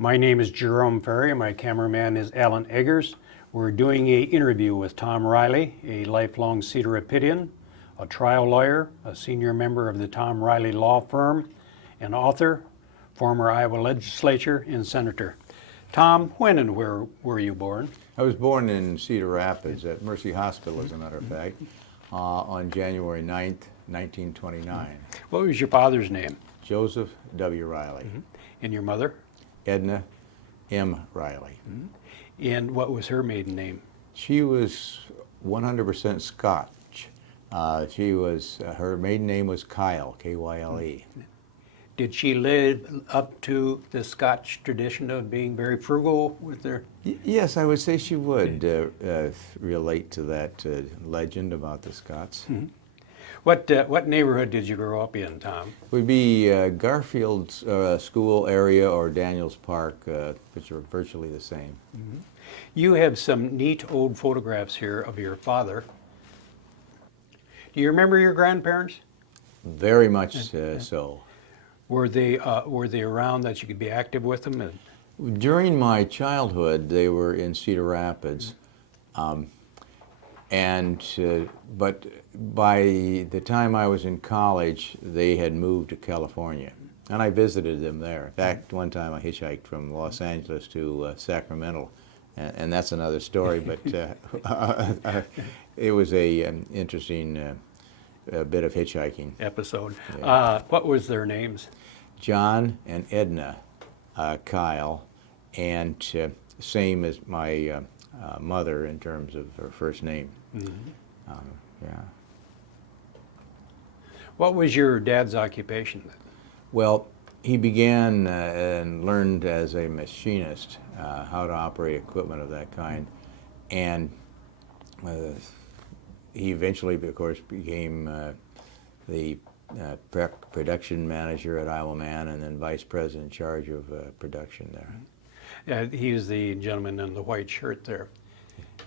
My name is Jerome Ferry. My cameraman is Alan Eggers. We're doing an interview with Tom Riley, a lifelong Cedar Rapidian, a trial lawyer, a senior member of the Tom Riley Law Firm, an author, former Iowa legislature, and senator. Tom, when and where were you born? I was born in Cedar Rapids at Mercy Hospital, as a matter of fact, on January 9th, 1929. What was your father's name? Joseph W. Riley. And your mother? Edna M. Riley. And what was her maiden name? She was 100% Scotch. Her maiden name was Kyle, K-Y-L-E. Did she live up to the Scotch tradition of being very frugal with her? Yes, I would say she would relate to that legend about the Scots. What neighborhood did you grow up in, Tom? It would be Garfield School area or Daniels Park, which are virtually the same. You have some neat old photographs here of your father. Do you remember your grandparents? Very much so. Were they around that you could be active with them? During my childhood, they were in Cedar Rapids, but by the time I was in college, they had moved to California, and I visited them there. In fact, one time I hitchhiked from Los Angeles to Sacramento, and that's another story. But it was an interesting bit of hitchhiking Episode. Yeah. What was their names? John and Edna Kyle, and same as my mother in terms of her first name. Yeah. What was your dad's occupation? Well, he began and learned as a machinist how to operate equipment of that kind, and he eventually, of course, became the production manager at Iowa Man, and then vice president in charge of production there. He was the gentleman in the white shirt there.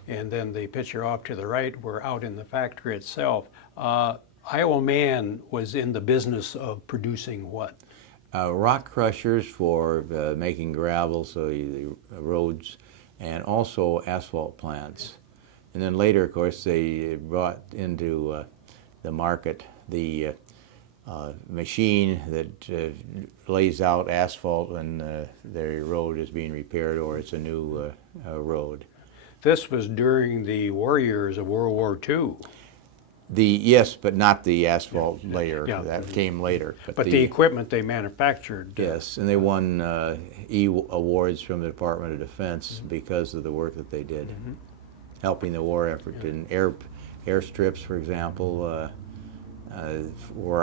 And then the picture off to the right, we're out in the factory itself. Iowa Man was in the business of producing what? Rock crushers for making gravel, so the roads, and also asphalt plants. And then later, of course, they brought into the market the machine that lays out asphalt when the road is being repaired or it's a new road. This was during the war years of World War II. Yes, but not the asphalt layer. Yeah. That came later. But the equipment they manufactured. Yes, and they won awards from the Department of Defense because of the work that they did, helping the war effort in airstrips, for example, for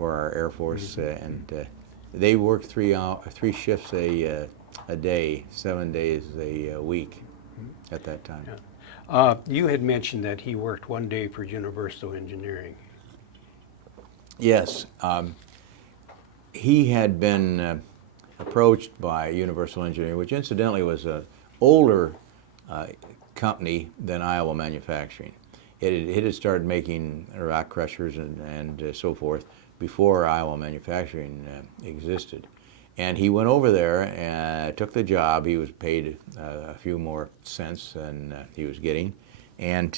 our Air Force, and they worked 3 shifts a day, 7 days a week at that time. Yeah. You had mentioned that he worked one day for Universal Engineering. Yes, he had been approached by Universal Engineering, which incidentally was an older company than Iowa Manufacturing. It had started making rock crushers and so forth before Iowa Manufacturing existed. And he went over there and took the job. He was paid a few more cents than he was getting. And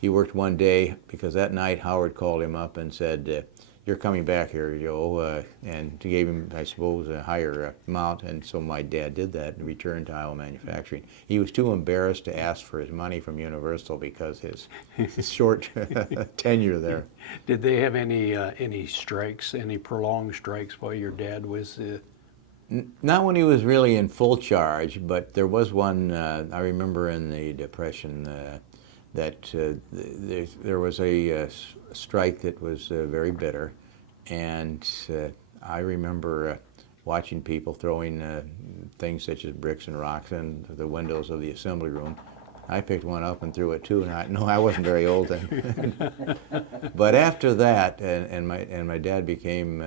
he worked one day because that night Howard called him up and said, "You're coming back here, Joe," and gave him, I suppose, a higher amount. And so my dad did that and returned to Iowa Manufacturing. He was too embarrassed to ask for his money from Universal because his short tenure there. Did they have any strikes, any prolonged strikes while your dad was? Not when he was really in full charge, but there was one, I remember in the Depression, that there was a strike that was very bitter, and I remember watching people throwing things such as bricks and rocks in the windows of the assembly room. I picked one up and threw it too, and I wasn't very old then. But after that, and my dad became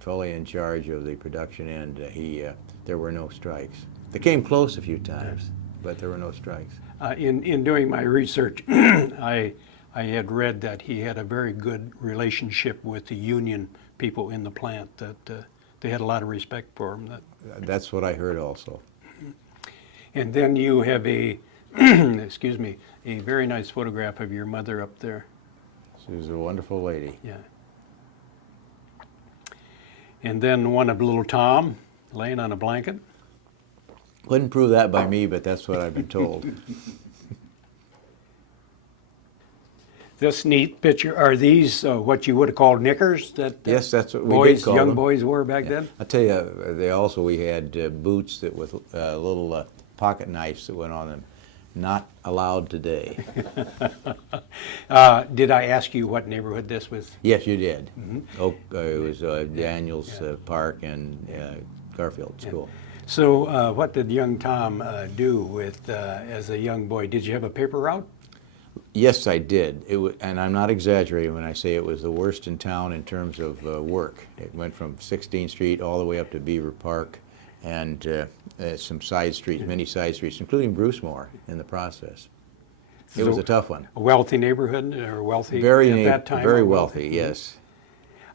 fully in charge of the production end, there were no strikes. They came close a few times, but there were no strikes. In doing my research, I had read that he had a very good relationship with the union people in the plant, that they had a lot of respect for him. That's what I heard also. And then you have a, excuse me, a very nice photograph of your mother up there. She was a wonderful lady. Yeah. And then one of little Tom laying on a blanket. Couldn't prove that by me, but that's what I've been told. This neat picture, are these what you would have called knickers that Yes, that's what we boys, did call young them. boys wore back then? I'll tell you, we had boots that with little pocket knives that went on them. Not allowed today. Did I ask you what neighborhood this was? Yes, you did. Oak, it was Daniels Park and Garfield School. So what did young Tom do with as a young boy? Did you have a paper route? Yes, I did. And I'm not exaggerating when I say it was the worst in town in terms of work. It went from 16th Street all the way up to Beaver Park, and some side streets, many side streets, including Brucemore in the process. It was a tough one. A wealthy neighborhood, or wealthy Very, at that time? very or wealthy, yes.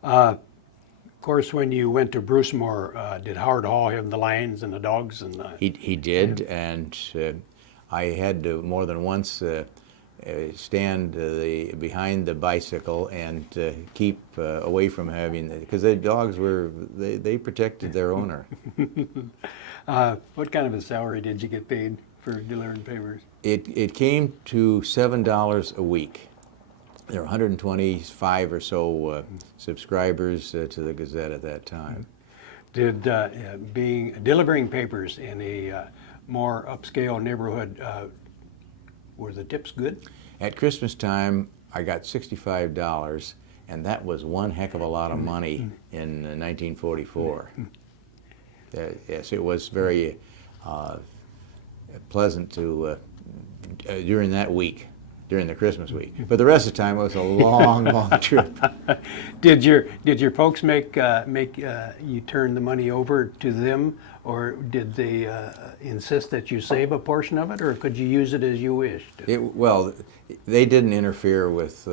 Of course, when you went to Brucemore, did Howard Hall have the lions and the dogs? And He did, and I had to more than once stand behind the bicycle and keep away from having, because the dogs they protected their owner. what kind of a salary did you get paid for delivering papers? It came to $7 a week. There were 125 or so subscribers to the Gazette at that time. Did delivering papers in a more upscale neighborhood, were the tips good? At Christmas time, I got $65, and that was one heck of a lot of money in 1944. Yes, it was very pleasant to during that week, during the Christmas week. But the rest of the time, it was a long, long trip. Did your folks make you turn the money over to them, or did they insist that you save a portion of it, or could you use it as you wished? Well, they didn't interfere with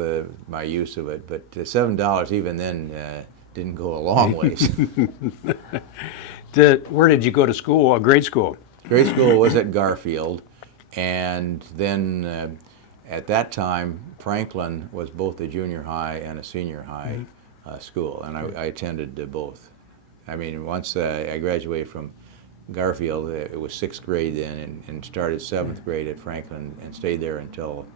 my use of it, but $7 even then didn't go a long ways. Where did you go to school? Grade school? Grade school was at Garfield, and then at that time, Franklin was both a junior high and a senior high school, and I attended both. I mean, once I graduated from Garfield, it was 6th grade then, and started 7th grade at Franklin and stayed there until,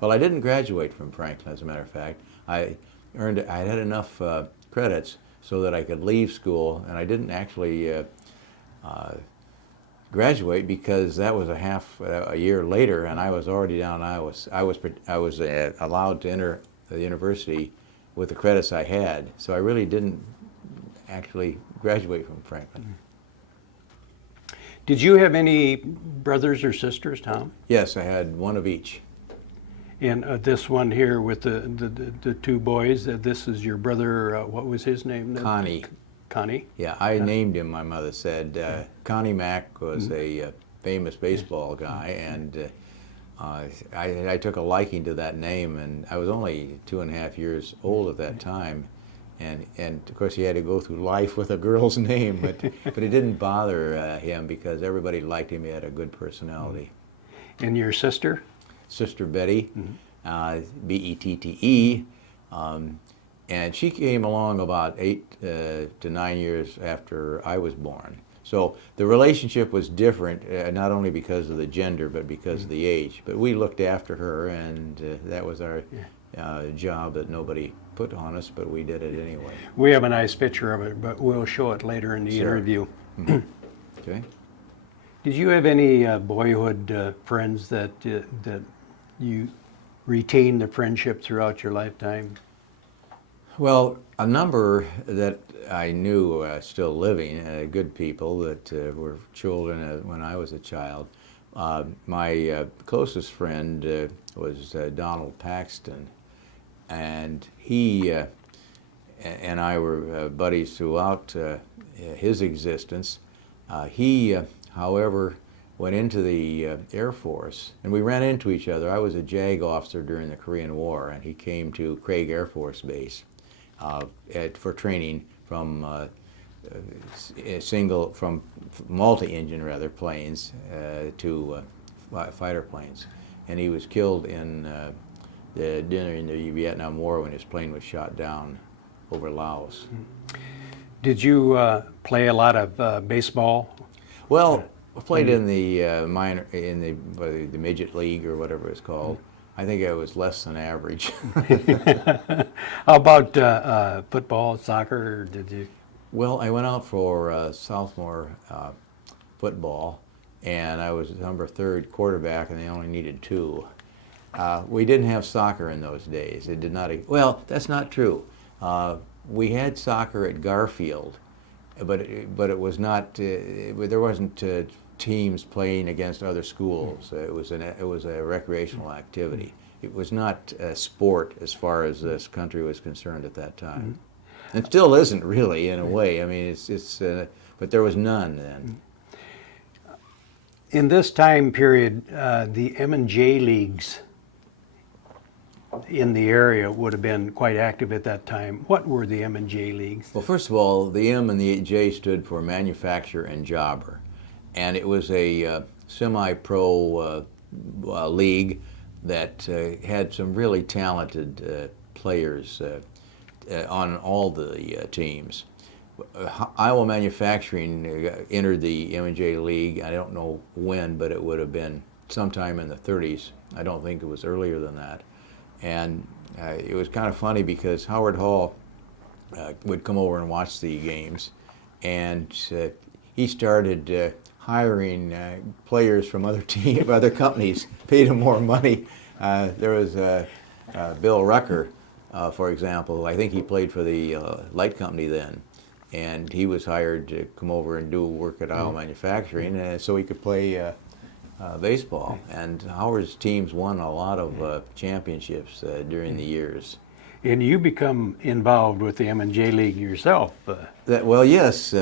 well, I didn't graduate from Franklin, as a matter of fact. I had enough credits so that I could leave school, and I didn't actually graduate because that was a year later, and I was already down. I was allowed to enter the university with the credits I had, so I really didn't actually graduate from Franklin. Did you have any brothers or sisters, Tom? Yes, I had one of each. And this one here with the two boys, this is your brother, what was his name? Connie. Connie? Yeah, I named him, my mother said. Connie Mack was a famous baseball guy, and I took a liking to that name, and I was only 2.5 years old at that time. And of course he had to go through life with a girl's name, but it didn't bother him because everybody liked him. He had a good personality. And your sister? Sister Betty, Bette, and she came along about 8 to 9 years after I was born. So the relationship was different, not only because of the gender, but because of the age. But we looked after her, and that was our job that nobody put on us, but we did it anyway. We have a nice picture of it, but we'll show it later in the interview. Okay. Did you have any boyhood friends that you retained the friendship throughout your lifetime? Well, a number that I knew still living, good people that were children when I was a child. My closest friend was Donald Paxton, and he and I were buddies throughout his existence. He, however, went into the Air Force, and we ran into each other. I was a JAG officer during the Korean War, and he came to Craig Air Force Base for training from single from multi-engine rather planes to fighter planes, and he was killed in during the Vietnam War when his plane was shot down over Laos. Did you play a lot of baseball? Well, I played in the minor, in the midget league or whatever it's called. I think I was less than average. How about football, soccer? Did you? Well, I went out for sophomore football, and I was number 3rd quarterback, and they only needed 2. We didn't have soccer in those days. It did not. Well, that's not true. We had soccer at Garfield, but it was not. There wasn't teams playing against other schools. It was a recreational activity. It was not a sport as far as this country was concerned at that time. It still isn't really, in a way. I mean, but there was none then. In this time period, the M&J leagues in the area would have been quite active at that time. What were the M&J leagues? Well, first of all, the M and the J stood for manufacturer and jobber, and it was a semi-pro league that had some really talented players on all the teams. Iowa Manufacturing entered the M&J League. I don't know when, but it would have been sometime in the 30s. I don't think it was earlier than that. And it was kind of funny because Howard Hall would come over and watch the games, and he started hiring players from other other companies, paid him more money. There was Bill Rucker, for example. I think he played for the light company then, and he was hired to come over and do work at Iowa Manufacturing so he could play baseball. And Howard's teams won a lot of championships during the years. And you become involved with the M&J League yourself. Well, yes.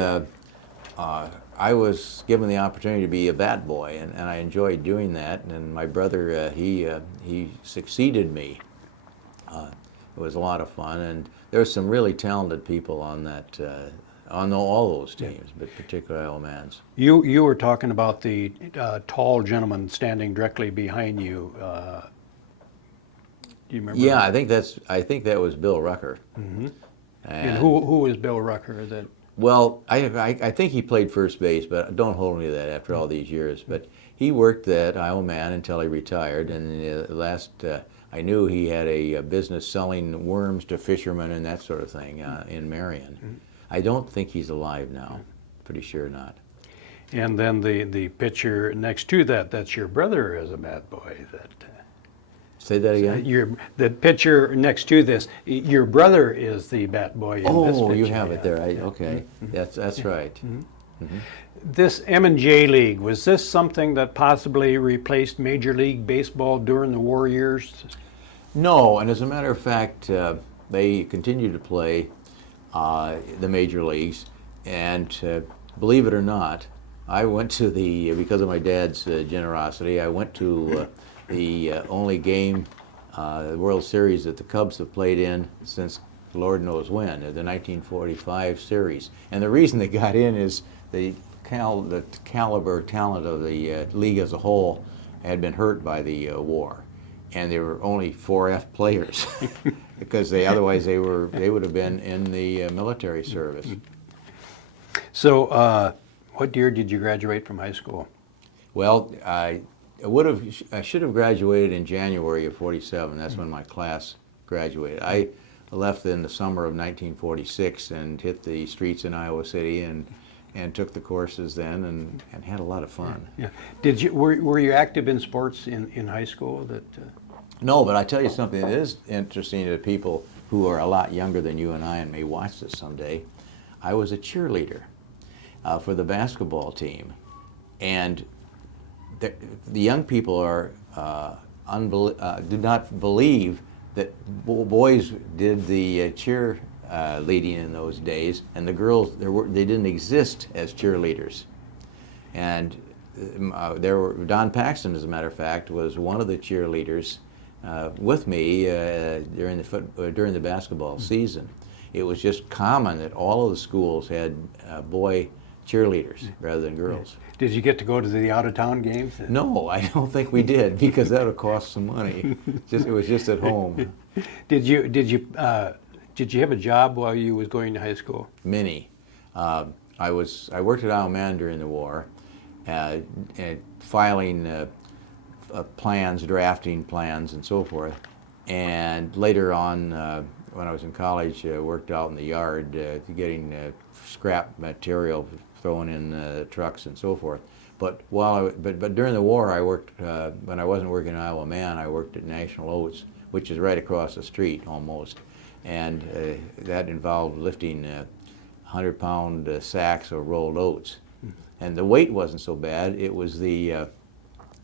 I was given the opportunity to be a bat boy, and I enjoyed doing that. And my brother, he succeeded me. It was a lot of fun, and there were some really talented people on that, on all those teams, but particularly Iowa Man's. You were talking about the tall gentleman standing directly behind you. Do you remember? Yeah, I think that was Bill Rucker. Mm-hmm. And who was Bill Rucker? Well, I think he played first base, but don't hold me to that after all these years. But he worked at Iowa Man until he retired, and I knew he had a business selling worms to fishermen and that sort of thing in Marion. Mm-hmm. I don't think he's alive now. Pretty sure not. And then the pitcher next to that's your brother as a bat boy. Say that again? The pitcher next to this, your brother is the bat boy in this picture. Oh, you have it there. Okay, mm-hmm. That's right. Mm-hmm. Mm-hmm. This M&J League, was this something that possibly replaced Major League Baseball during the war years? No, and as a matter of fact, they continued to play the major leagues, and believe it or not, I went to because of my dad's generosity, I went to the only game, the World Series that the Cubs have played in since Lord knows when, the 1945 series. And the reason they got in is the caliber talent of the league as a whole had been hurt by the war, and there were only 4F players because otherwise they would have been in the military service. So, what year did you graduate from high school? Well, I should have graduated in January of '47. That's when my class graduated. I left in the summer of 1946 and hit the streets in Iowa City and took the courses then and had a lot of fun. Yeah. Were you active in sports in high school? No, but I tell you something that is interesting to people who are a lot younger than you and I and may watch this someday. I was a cheerleader for the basketball team, and the young people do not believe that boys did the cheer leading in those days, and the girls they didn't exist as cheerleaders. And Don Paxton, as a matter of fact, was one of the cheerleaders with me during the basketball season. it was just common that all of the schools had boy cheerleaders rather than girls. Did you get to go to the out-of-town games? No, I don't think we did because that would cost some money. It was just at home. Did you have a job while you was going to high school? Many. I worked at Iowa Man during the war, and filing plans, drafting plans, and so forth. And later on, when I was in college, worked out in the yard, getting scrap material thrown in trucks and so forth. But but during the war, I worked when I wasn't working at Iowa Man. I worked at National Oats, which is right across the street almost, and that involved lifting 100-pound sacks of rolled oats. And the weight wasn't so bad. It was the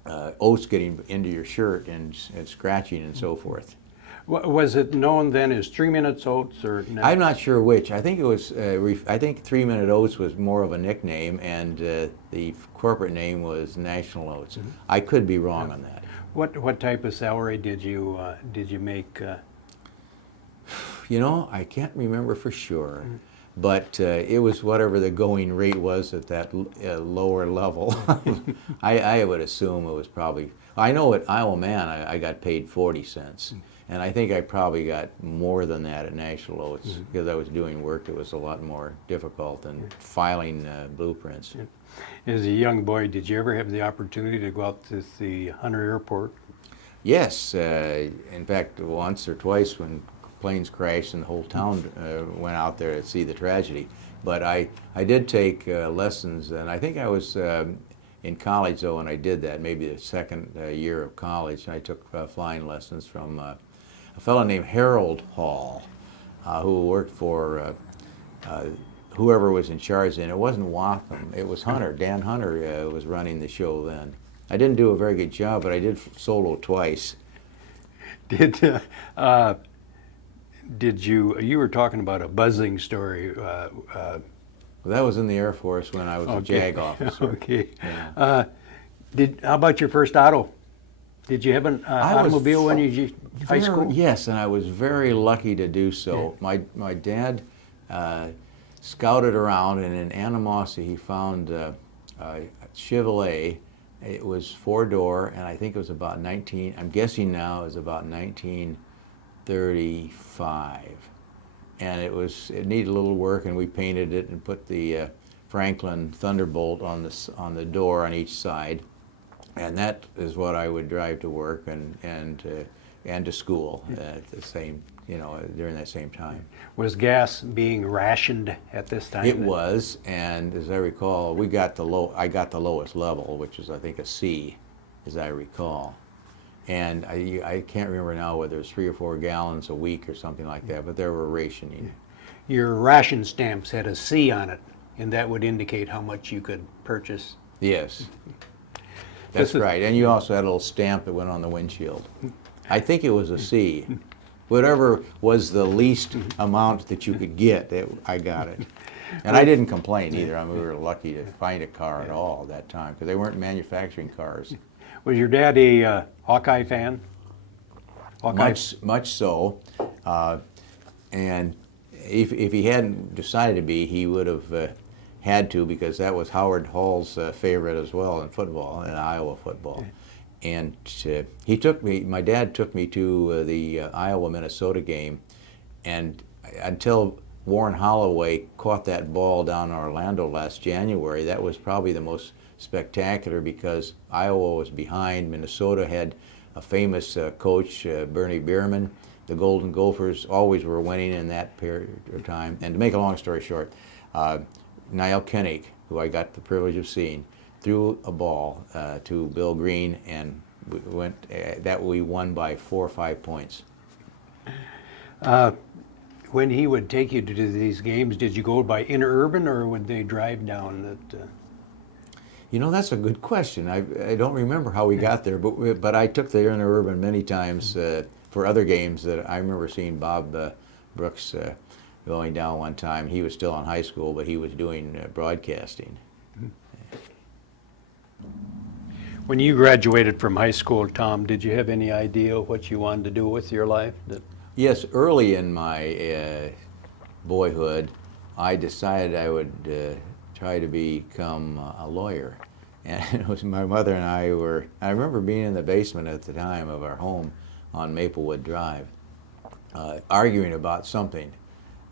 oats getting into your shirt and scratching and so forth. Was it known then as 3 Minutes Oats or? No? I'm not sure which. I think it was. I think 3 Minute Oats was more of a nickname, and the corporate name was National Oats. Mm-hmm. I could be wrong on that. What type of salary did you make? You know, I can't remember for sure. Mm-hmm. But it was whatever the going rate was at that lower level. I would assume it was probably. I know at Iowa Man I got paid 40 cents. And I think I probably got more than that at National Oats because I was doing work that was a lot more difficult than filing blueprints. As a young boy, did you ever have the opportunity to go out to the Hunter Airport? Yes. In fact, once or twice when planes crashed and the whole town went out there to see the tragedy. But I did take lessons, and I think I was in college, though, when I did that, maybe the second year of college. I took flying lessons from a fellow named Harold Hall, who worked for whoever was in charge then. It wasn't Waltham, it was Hunter. Dan Hunter was running the show then. I didn't do a very good job, but I did solo twice. Did you were talking about a buzzing story. Well, that was in the Air Force when I was a JAG officer. Okay. Yeah. How about your first auto? Did you have an automobile when you high school? Yes, and I was very lucky to do so. Yeah. My dad scouted around, and in Anamosa he found a Chevrolet. It was 4-door, and I think it was about I'm guessing now it was about 1935. And it needed a little work, and we painted it and put the Franklin Thunderbolt on the door on each side, and that is what I would drive to work and to school at the same, during that same time. Was gas being rationed at this time? It was, and as I recall, I got the lowest level, which is I think a C, as I recall. And I can't remember now whether it was 3 or 4 gallons a week or something like that, but there were rationing. Your ration stamps had a C on it, and that would indicate how much you could purchase. Yes, that's right. And you also had a little stamp that went on the windshield. I think it was a C. Whatever was the least amount that you could get, I got it. And I didn't complain either. I mean, we were lucky to find a car at all at that time, because they weren't manufacturing cars. Was your dad a Hawkeye fan? Much so, and if he hadn't decided to be, he would have had to, because that was Howard Hall's favorite as well in football, in Iowa football. And my dad took me to the Iowa-Minnesota game, and until Warren Holloway caught that ball down in Orlando last January, that was probably the most spectacular, because Iowa was behind. Minnesota had a famous coach, Bernie Bierman. The Golden Gophers always were winning in that period of time. And to make a long story short, Niall Kennick, who I got the privilege of seeing, threw a ball to Bill Green, and we won by 4 or 5 points. When he would take you to these games, did you go by interurban, or would they drive down? That's a good question. I don't remember how we got there, but I took the interurban many times for other games. That I remember seeing Bob Brooks going down one time. He was still in high school, but he was doing broadcasting. When you graduated from high school, Tom, did you have any idea what you wanted to do with your life? Yes, early in my boyhood, I decided I would try to become a lawyer. And it was my mother and I remember being in the basement at the time of our home on Maplewood Drive, arguing about something.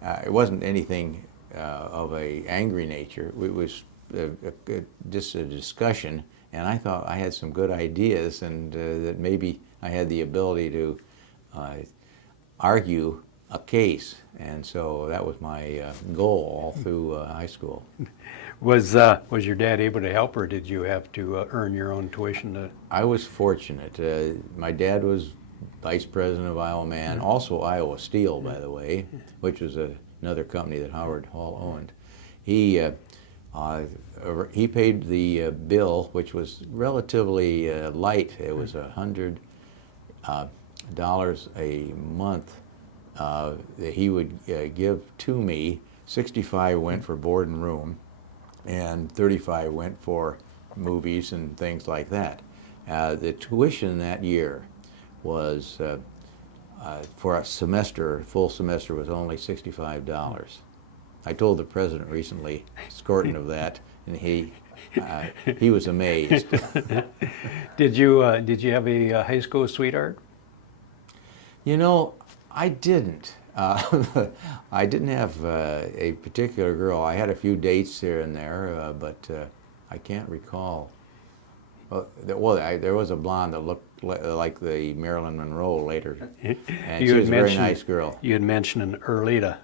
It wasn't anything of a angry nature. It was just a discussion, and I thought I had some good ideas, and that maybe I had the ability to argue a case, and so that was my goal all through high school. Was your dad able to help, or did you have to earn your own tuition? I was fortunate. My dad was vice president of Iowa Man, also Iowa Steel, by the way, which was another company that Howard Hall owned. He paid the bill, which was relatively light. It was $100 a month that he would give to me. 65 went for board and room, and 35 went for movies and things like that. The tuition that year was, for a semester, full semester, was only $65. I told the president recently, scorned of that, and he was amazed. Did you have a high school sweetheart? You know, I didn't. I didn't have a particular girl. I had a few dates here and there, but I can't recall. Well, there was a blonde that looked like the Marilyn Monroe later, and she was a very nice girl. You had mentioned an Erlita.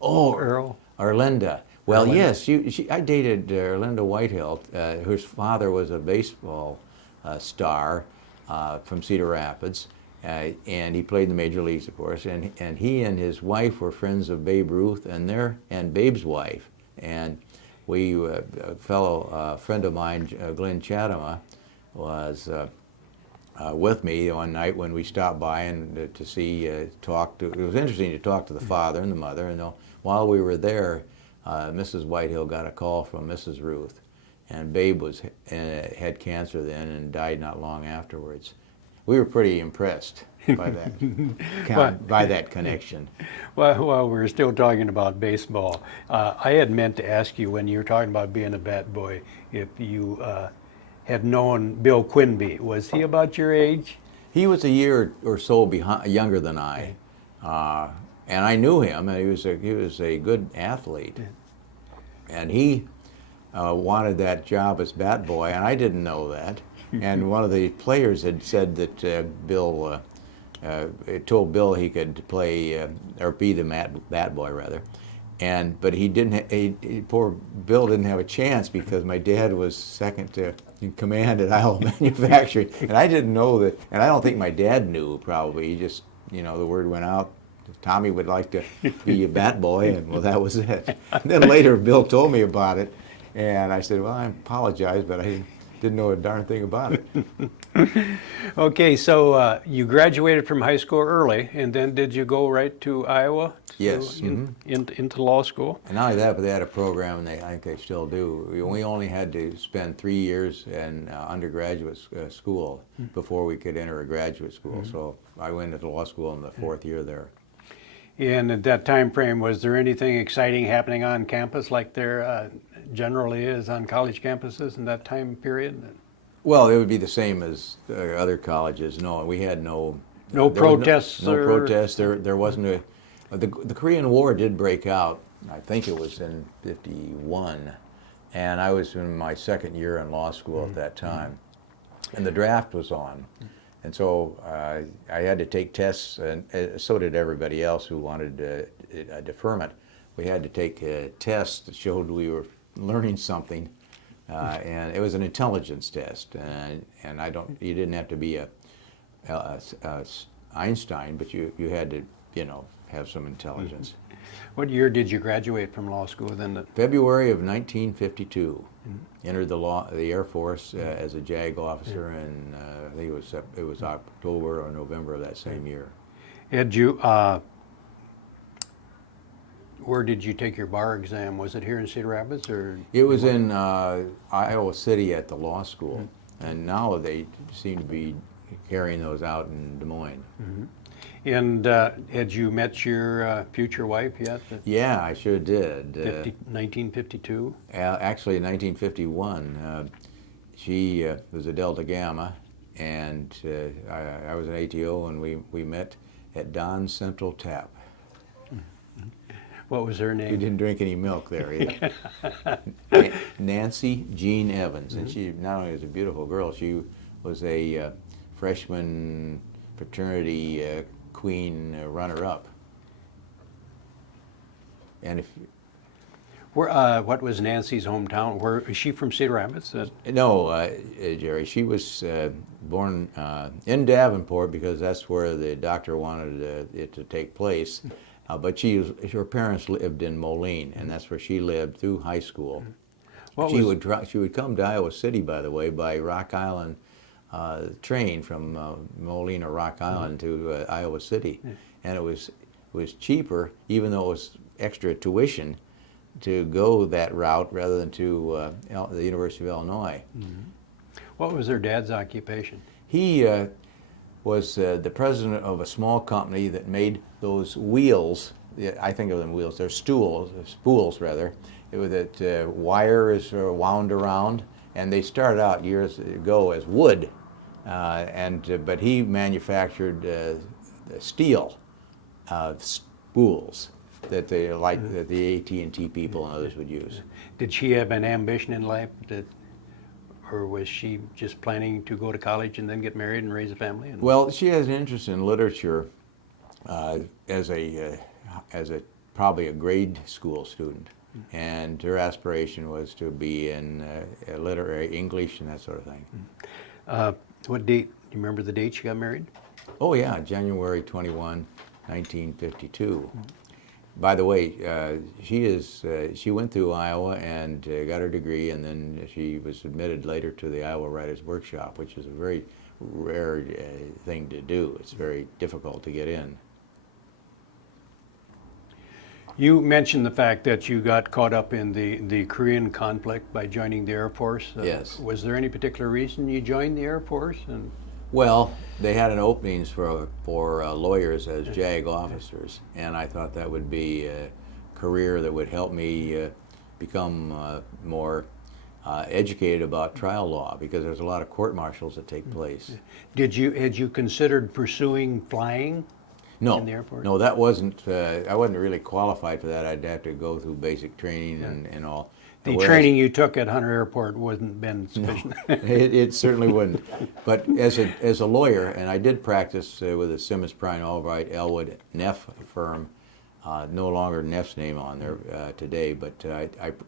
Oh, Earl? Erlinda. Well, Erlinda. yes, I dated Erlinda Whitehill, whose father was a baseball star from Cedar Rapids, and he played in the major leagues, of course. And he and his wife were friends of Babe Ruth and Babe's wife. And a fellow friend of mine, Glenn Chatham, was with me one night when we stopped by and to see, it was interesting to talk to the father and the mother. And while we were there, Mrs. Whitehill got a call from Mrs. Ruth, and Babe had cancer then and died not long afterwards. We were pretty impressed by that by that connection. Well, while we're still talking about baseball, I had meant to ask you when you were talking about being a bat boy if you had known Bill Quinby. Was he about your age? He was a year or so younger than I, and I knew him. And he was a good athlete, and he wanted that job as bat boy, and I didn't know that. And one of the players had said that Bill told Bill he could play or be the bat boy rather, but he didn't. Poor Bill didn't have a chance because my dad was second in command at Iowa Manufacturing, and I didn't know that. And I don't think my dad knew. Probably he just the word went out. Tommy would like to be a bat boy, and well, that was it. And then later Bill told me about it, and I said, well, I apologize, but I didn't know a darn thing about it. Okay, so you graduated from high school early, and then did you go right to Iowa? Yes. Into law school? And not only that, but they had a program, and I think they still do. We only had to spend 3 years in undergraduate school before we could enter a graduate school. So I went into law school in the fourth year there. And at that time frame, was there anything exciting happening on campus like there generally is on college campuses in that time period? Well, it would be the same as other colleges. No, we had no protests. No protests. There wasn't the Korean War did break out. I think it was in '51, and I was in my second year in law school at that time, and the draft was on. And so I had to take tests, and so did everybody else who wanted a deferment. We had to take tests that showed we were learning something, and it was an intelligence test. And you didn't have to be a Einstein, but you had to, have some intelligence. What year did you graduate from law school then? February of 1952. Entered the Air Force as a JAG officer, and I think it was October or November of that same year. Had you, where did you take your bar exam? Was it here in Cedar Rapids, or? It was in Iowa City at the law school, and now they seem to be carrying those out in Des Moines. And had you met your future wife yet? Yeah, I sure did. 1952? Actually, in 1951, she was a Delta Gamma, and I was an ATO, and we met at Don's Central Tap. What was her We name? didn't drink any milk there either. Nancy Jean Evans, and she not only was a beautiful girl, she was a freshman fraternity queen runner-up. And if What was Nancy's hometown? Where is she from? Cedar Rapids? no, Jerry, she was born in Davenport because that's where the doctor wanted it to take place. But her parents lived in Moline, and that's where she lived through high school. She would come to Iowa City, by the way, by Rock Island train from Moline or Rock Island to Iowa City, and it was cheaper, even though it was extra tuition, to go that route rather than to the University of Illinois. What was her dad's occupation? He was the president of a small company that made those wheels. I think of them wheels. They're spools rather. That wire is wound around, and they started out years ago as wood, but he manufactured steel spools that that the AT&T people and others would use. Did she have an ambition in life or was she just planning to go to college and then get married and raise a family? Well, she has an interest in literature as a probably a grade school student, and her aspiration was to be in literary English and that sort of thing. What date? Do you remember the date she got married? Oh yeah, January 21, 1952. By the way, she went through Iowa and got her degree, and then she was admitted later to the Iowa Writers Workshop, which is a very rare thing to do. It's very difficult to get in. You mentioned the fact that you got caught up in the Korean conflict by joining the Air Force. Yes. Was there any particular reason you joined the Air Force? Well, they had an openings for lawyers as JAG officers, and I thought that would be a career that would help me become more educated about trial law, because there's a lot of court martials that take place. Had you considered pursuing flying? No, in the Air Force? No, that wasn't. I wasn't really qualified for that. I'd have to go through basic training and all. The training you took at Hunter Airport wasn't been sufficient. No, it certainly wouldn't. But as a lawyer, and I did practice with a Simmons, Prine, Albright, Elwood, Neff firm, no longer Neff's name on there today, but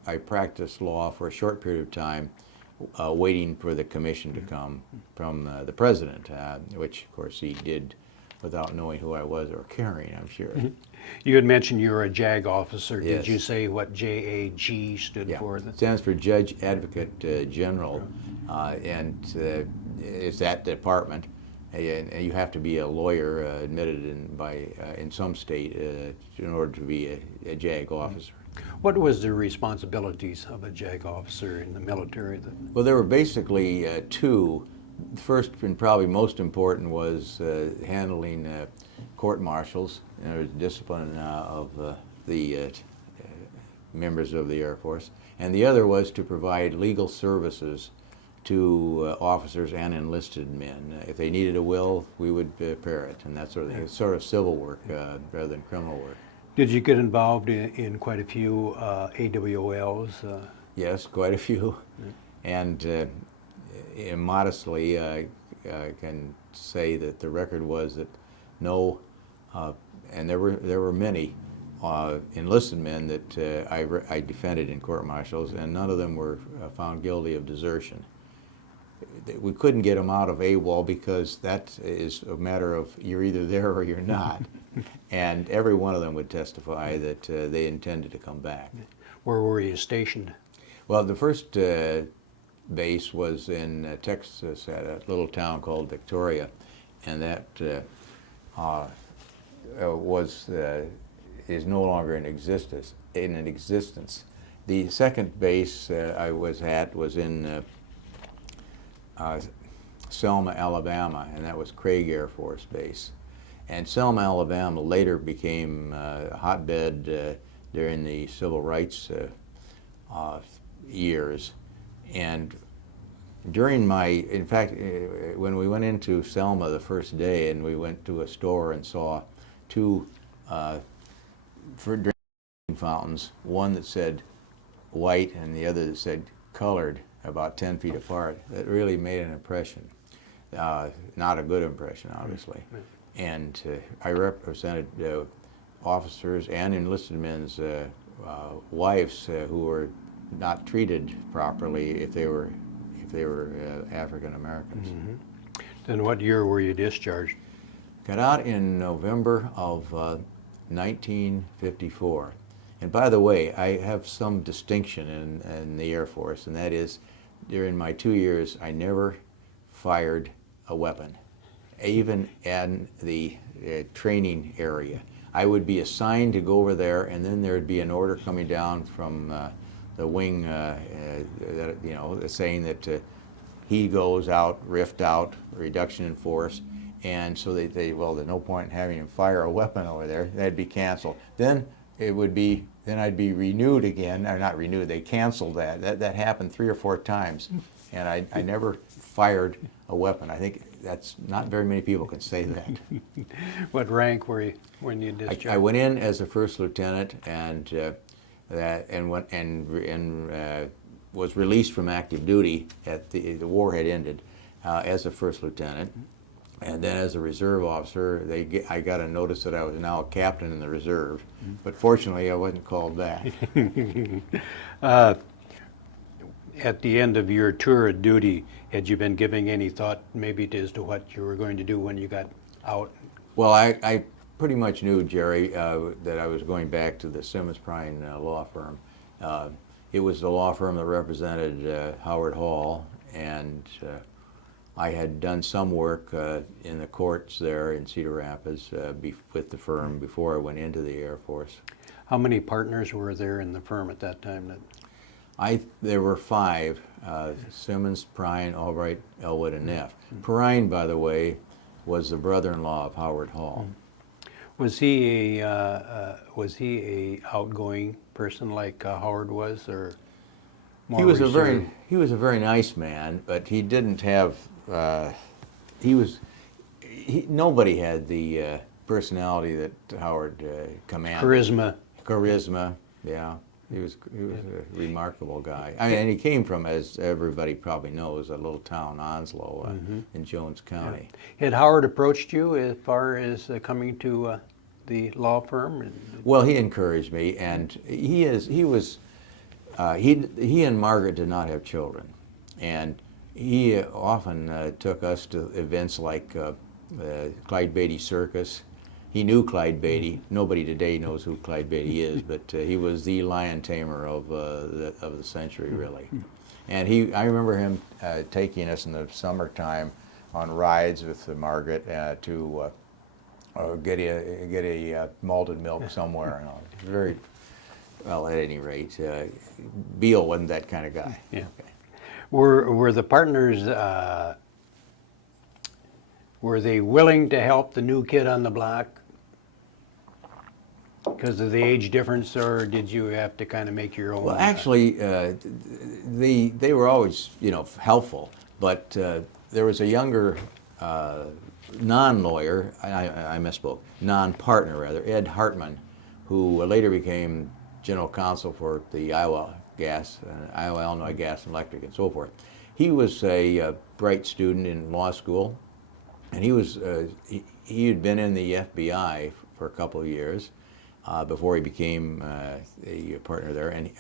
I practiced law for a short period of time, waiting for the commission to come from the president, which of course he did without knowing who I was or caring, I'm sure. You had mentioned you were a JAG officer. Yes. Did you say what JAG stood for? It stands for Judge Advocate General, and it's that department. And you have to be a lawyer admitted in some state in order to be a JAG officer. What was the responsibilities of a JAG officer in the military? Well, there were basically two. The first and probably most important was handling court martials, discipline of the members of the Air Force, and the other was to provide legal services to officers and enlisted men. If they needed a will, we would prepare it, and that sort of thing. It's sort of civil work rather than criminal work. Did you get involved in quite a few AWOLs? Yes, quite a few, and modestly, I can say that the record was that no, and there were many enlisted men that I defended in court martials, and none of them were found guilty of desertion. We couldn't get them out of AWOL because that is a matter of you're either there or you're not, and every one of them would testify that they intended to come back. Where were you stationed? Well, the first base was in Texas at a little town called Victoria, and that is no longer in existence. The second base I was at was in Selma, Alabama, and that was Craig Air Force Base. And Selma, Alabama later became a hotbed during the civil rights years. And during in fact, when we went into Selma the first day and we went to a store and saw two for drinking fountains, one that said white and the other that said colored, about 10 feet apart, that really made an impression. Not a good impression, obviously. And I represented officers and enlisted men's wives who were not treated properly if they were African Americans. Then what year were you discharged? Got out in November of 1954. And by the way, I have some distinction in the Air Force, and that is, during my 2 years, I never fired a weapon, even in the training area. I would be assigned to go over there, and then there'd be an order coming down from the wing, saying that he goes out, rift out, reduction in force, and so well, there's no point in having him fire a weapon over there. That'd be canceled. Then I'd be renewed again, or not renewed. They canceled that. That happened 3 or 4 times, and I never fired a weapon. I think that's not very many people can say that. What rank were you when you discharged? I went in as a first lieutenant, and was released from active duty at the war had ended as a first lieutenant, and then as a reserve officer, I got a notice that I was now a captain in the reserve, but fortunately I wasn't called back. At the end of your tour of duty, had you been giving any thought maybe as to what you were going to do when you got out? Well, I pretty much knew, Jerry, that I was going back to the Simmons Prine law firm. It was the law firm that represented Howard Hall, and I had done some work in the courts there in Cedar Rapids with the firm before I went into the Air Force. How many partners were there in the firm at that time? There were 5, Simmons, Prine, Albright, Elwood, and Neff. Prine, by the way, was the brother-in-law of Howard Hall. Was he a outgoing person like Howard was, or more He was reserved? he was a very nice man, but he didn't have nobody had the personality that Howard commanded. Charisma, yeah. He was a remarkable guy. I mean, and he came from, as everybody probably knows, a little town, Onslow, in Jones County. Yeah. Had Howard approached you as far as coming to the law firm? Well, he encouraged me, and he and Margaret did not have children, and he often took us to events like Clyde Beatty Circus. He knew Clyde Beatty. Nobody today knows who Clyde Beatty is, but he was the lion tamer of the century, really. And I remember him taking us in the summertime on rides with Margaret to get a malted milk somewhere. You know, very well. At any rate, Beale wasn't that kind of guy. Yeah. Okay. Were the partners? Were they willing to help the new kid on the block because of the age difference, or did you have to kind of make your own? Well, actually, they were always, helpful. But there was a younger non-lawyer, I misspoke, non-partner rather, Ed Hartman, who later became general counsel for the Iowa Illinois Gas and Electric, and so forth. He was a bright student in law school, and he had been in the FBI for a couple of years before he became a partner there, and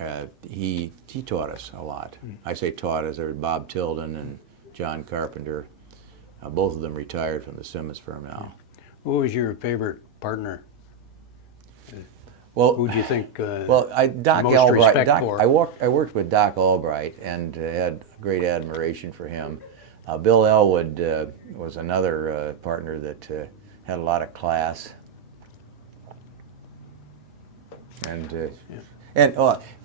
he taught us a lot. I say taught us. There was Bob Tilden and John Carpenter. Both of them retired from the Simmons firm now. Who was your favorite partner? Well, who do you think Doc most Albright. respect for? I worked with Doc Albright and had great admiration for him. Bill Elwood was another partner that had a lot of class. And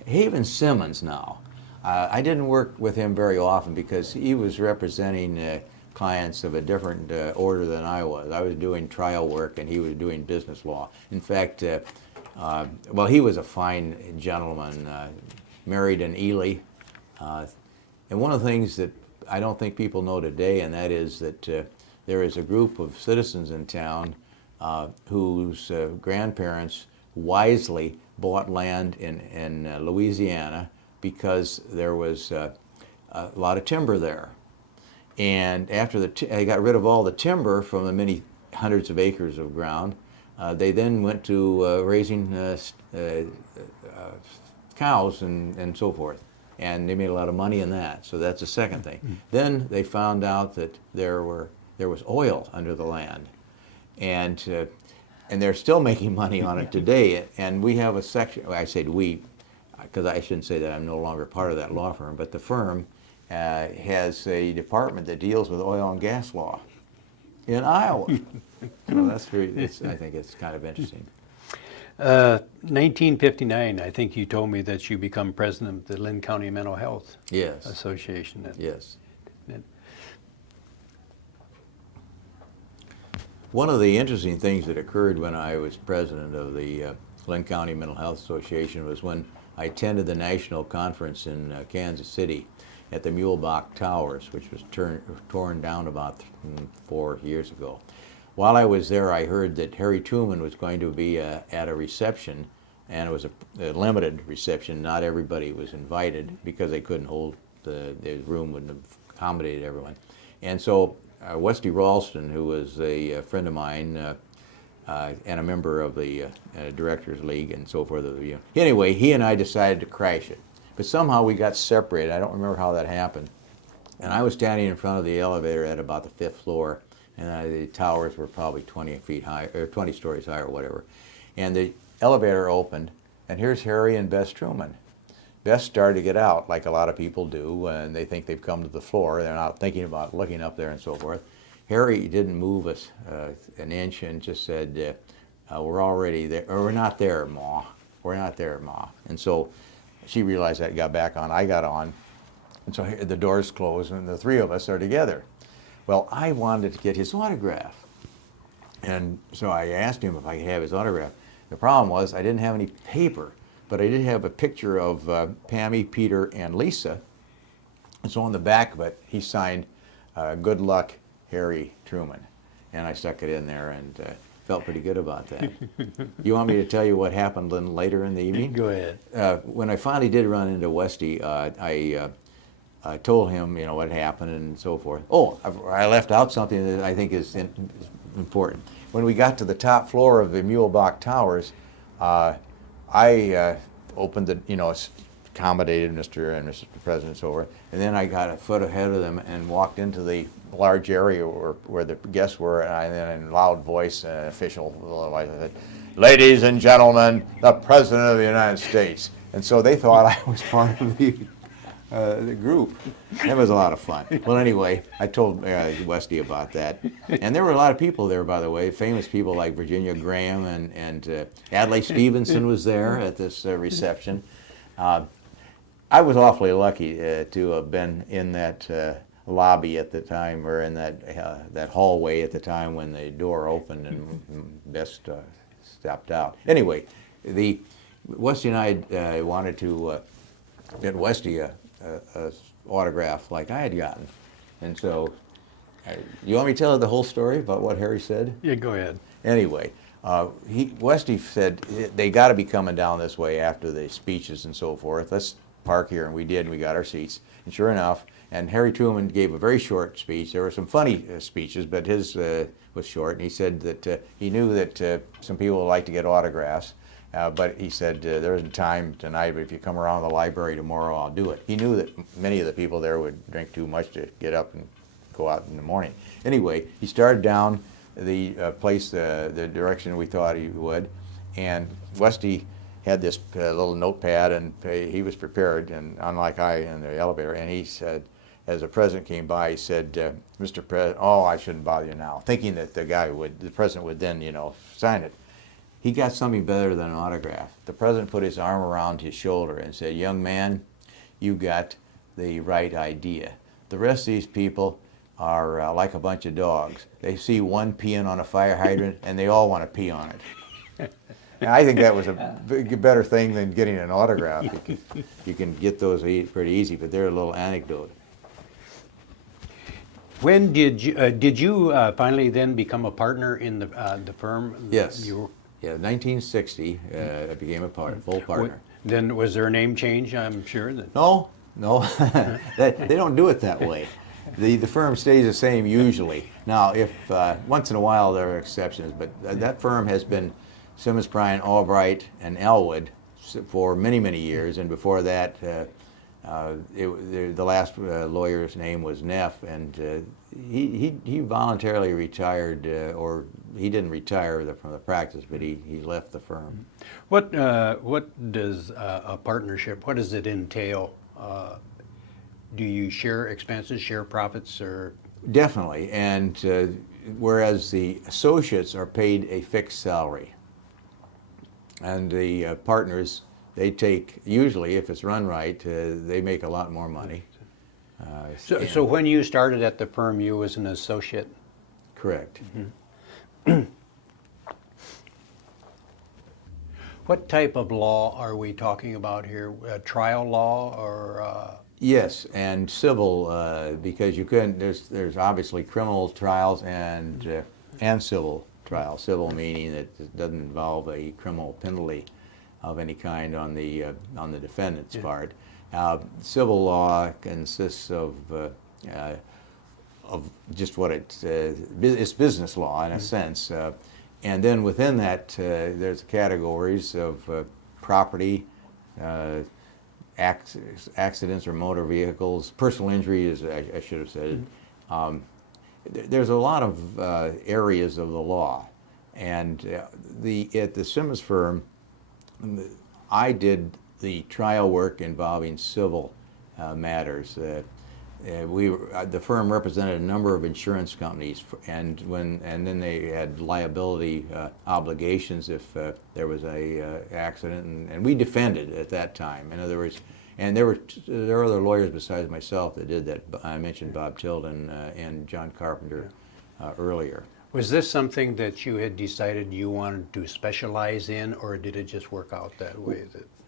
Haven Simmons now. I didn't work with him very often because he was representing clients of a different order than I was. I was doing trial work and he was doing business law. In fact, well, he was a fine gentleman, married in Ely. And one of the things that I don't think people know today, and that is that there is a group of citizens in town whose grandparents wisely bought land in Louisiana because there was a lot of timber there. And after they got rid of all the timber from the many hundreds of acres of ground, they then went to raising cows and so forth. And they made a lot of money in that. So that's the second thing. Then they found out that there was oil under the land. And they're still making money on it today. And we have a section, I said we, because I shouldn't say that I'm no longer part of that law firm, but the firm has a department that deals with oil and gas law in Iowa. So that's I think it's kind of interesting. 1959, I think you told me that you become president of the Linn County Mental Health Yes. Association. Yes. One of the interesting things that occurred when I was president of the Linn County Mental Health Association was when I attended the national conference in Kansas City at the Muehlebach Towers, which was torn down about 4 years ago. While I was there, I heard that Harry Truman was going to be at a reception, and it was a limited reception. Not everybody was invited because they couldn't hold the room wouldn't have accommodated everyone. And so Westy Ralston, who was a friend of mine and a member of the Directors League and so forth. Anyway, he and I decided to crash it. But somehow we got separated. I don't remember how that happened. And I was standing in front of the elevator at about the 5th floor, and the towers were probably 20 feet high, or 20 stories high or whatever. And the elevator opened, and here's Harry and Bess Truman. Bess started to get out, like a lot of people do, and they think they've come to the floor. They're not thinking about looking up there and so forth. Harry didn't move us an inch and just said, we're already there, or we're not there, Ma. We're not there, Ma. And so she realized that, got back on, I got on, and so the doors closed, and the three of us are together. Well, I wanted to get his autograph, and so I asked him if I could have his autograph. The problem was I didn't have any paper, but I did have a picture of Pammy, Peter, and Lisa, and so on the back of it, he signed, good luck, Harry Truman, and I stuck it in there and felt pretty good about that. You want me to tell you what happened later in the evening? Go ahead. When I finally did run into Westy, I told him, what happened and so forth. Oh, I left out something that I think is important. When we got to the top floor of the Muehlebach Towers, I opened the, accommodated Mr. and Mrs. President and so forth, and then I got a foot ahead of them and walked into the large area where the guests were, and then in a loud voice, official, I said, "Ladies and gentlemen, the President of the United States." And so they thought I was part of the group. It was a lot of fun. Well, anyway, I told Westy about that. And there were a lot of people there, by the way, famous people like Virginia Graham and Adlai Stevenson was there at this reception. I was awfully lucky to have been in that lobby at the time, or in that hallway at the time when the door opened and Bess stepped out. Anyway, Westy and I wanted to get Westy a autograph like I had gotten. And so, you want me to tell the whole story about what Harry said? Yeah, go ahead. Anyway, Westy said they got to be coming down this way after the speeches and so forth. Let's park here, and we did, and we got our seats. And sure enough, and Harry Truman gave a very short speech. There were some funny speeches, but his was short, and he said that he knew that some people would like to get autographs. But he said, there isn't time tonight, but if you come around the library tomorrow, I'll do it. He knew that many of the people there would drink too much to get up and go out in the morning. Anyway, he started down the place, the direction we thought he would, and Westy had this little notepad, and he was prepared, and unlike I in the elevator, and he said, as the president came by, he said, Mr. President, oh, I shouldn't bother you now, thinking that the president would then, sign it. He got something better than an autograph. The president put his arm around his shoulder and said, young man, you got the right idea. The rest of these people, are like a bunch of dogs. They see one peeing on a fire hydrant, and they all want to pee on it. And I think that was a better thing than getting an autograph. You can get those pretty easy, but they're a little anecdote. When did you finally then become a partner in the firm? Yes. You, Yeah, 1960, I became a full partner. then was there a name change? I'm sure that. No, no, they don't do it that way. The firm stays the same usually. Now, if once in a while there are exceptions, but that firm has been Simmons, Bryan, Albright, and Elwood for many, many years, and before that, the last lawyer's name was Neff, and he voluntarily retired, or he didn't retire from the practice, but he left the firm. What does a partnership? What does it entail? Do you share expenses, share profits, or? Definitely, and whereas the associates are paid a fixed salary, and the partners, they take, usually if it's run right, they make a lot more money. So when you started at the firm, you was an associate? Correct. Mm-hmm. What type of law are we talking about here? Trial law or? Yes, and civil, because you couldn't, there's obviously criminal trials and civil trials. Civil meaning that it doesn't involve a criminal penalty of any kind on the defendant's part. Civil law consists of just what it's business law in a sense, and then within that there's categories of property, accidents or motor vehicles, personal injury, as I should have said. There's a lot of areas of the law, and at the Simmons firm, I did the trial work involving civil matters. The firm represented a number of insurance companies, and then they had liability obligations if there was a accident, and we defended at that time. In other words, and there were other lawyers besides myself that did that. I mentioned Bob Tilden and John Carpenter earlier. Was this something that you had decided you wanted to specialize in, or did it just work out that way?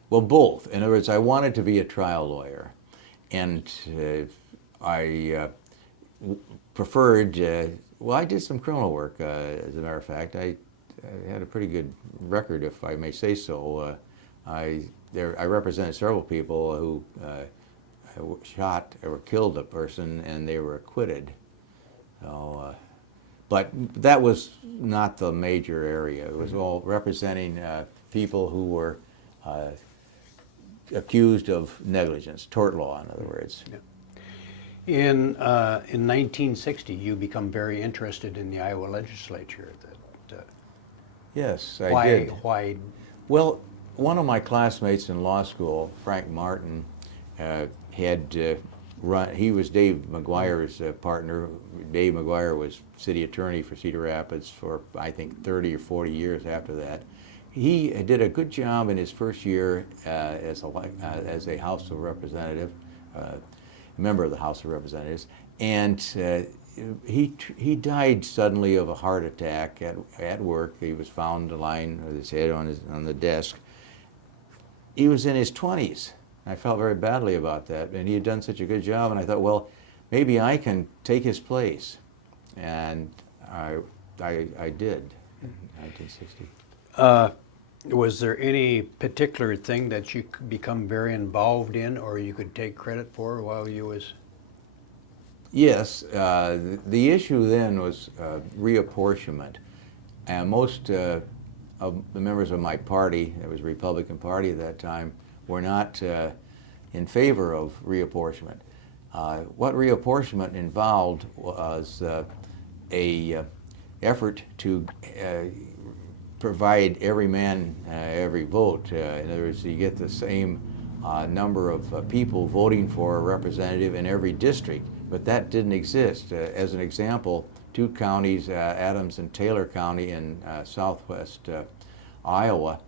Well, both. In other words, I wanted to be a trial lawyer, and I preferred, well, I did some criminal work, as a matter of fact. I had a pretty good record, if I may say so. I represented several people who shot or killed a person, and they were acquitted. So, but that was not the major area. It was all representing people who were accused of negligence, tort law, in other words. Yeah. In 1960, you become very interested in the Iowa legislature. Yes, I did. Why? Well, one of my classmates in law school, Frank Martin, had run. He was Dave McGuire's partner. Dave McGuire was city attorney for Cedar Rapids for, I think, 30 or 40 years after that. He did a good job in his first year as a House of Representative, member of the House of Representatives, and he died suddenly of a heart attack at work. He was found lying with his head on the desk. He was in his 20s. I felt very badly about that, and he had done such a good job, and I thought, well, maybe I can take his place, and I did in 1960. Was there any particular thing that you could become very involved in, or you could take credit for while you was? Yes, the issue then was reapportionment, and most of the members of my party, it was Republican Party at that time, were not in favor of reapportionment. What reapportionment involved was a effort to provide every man every vote. In other words, you get the same number of people voting for a representative in every district, but that didn't exist. As an example, two counties, Adams and Taylor County in southwest Iowa,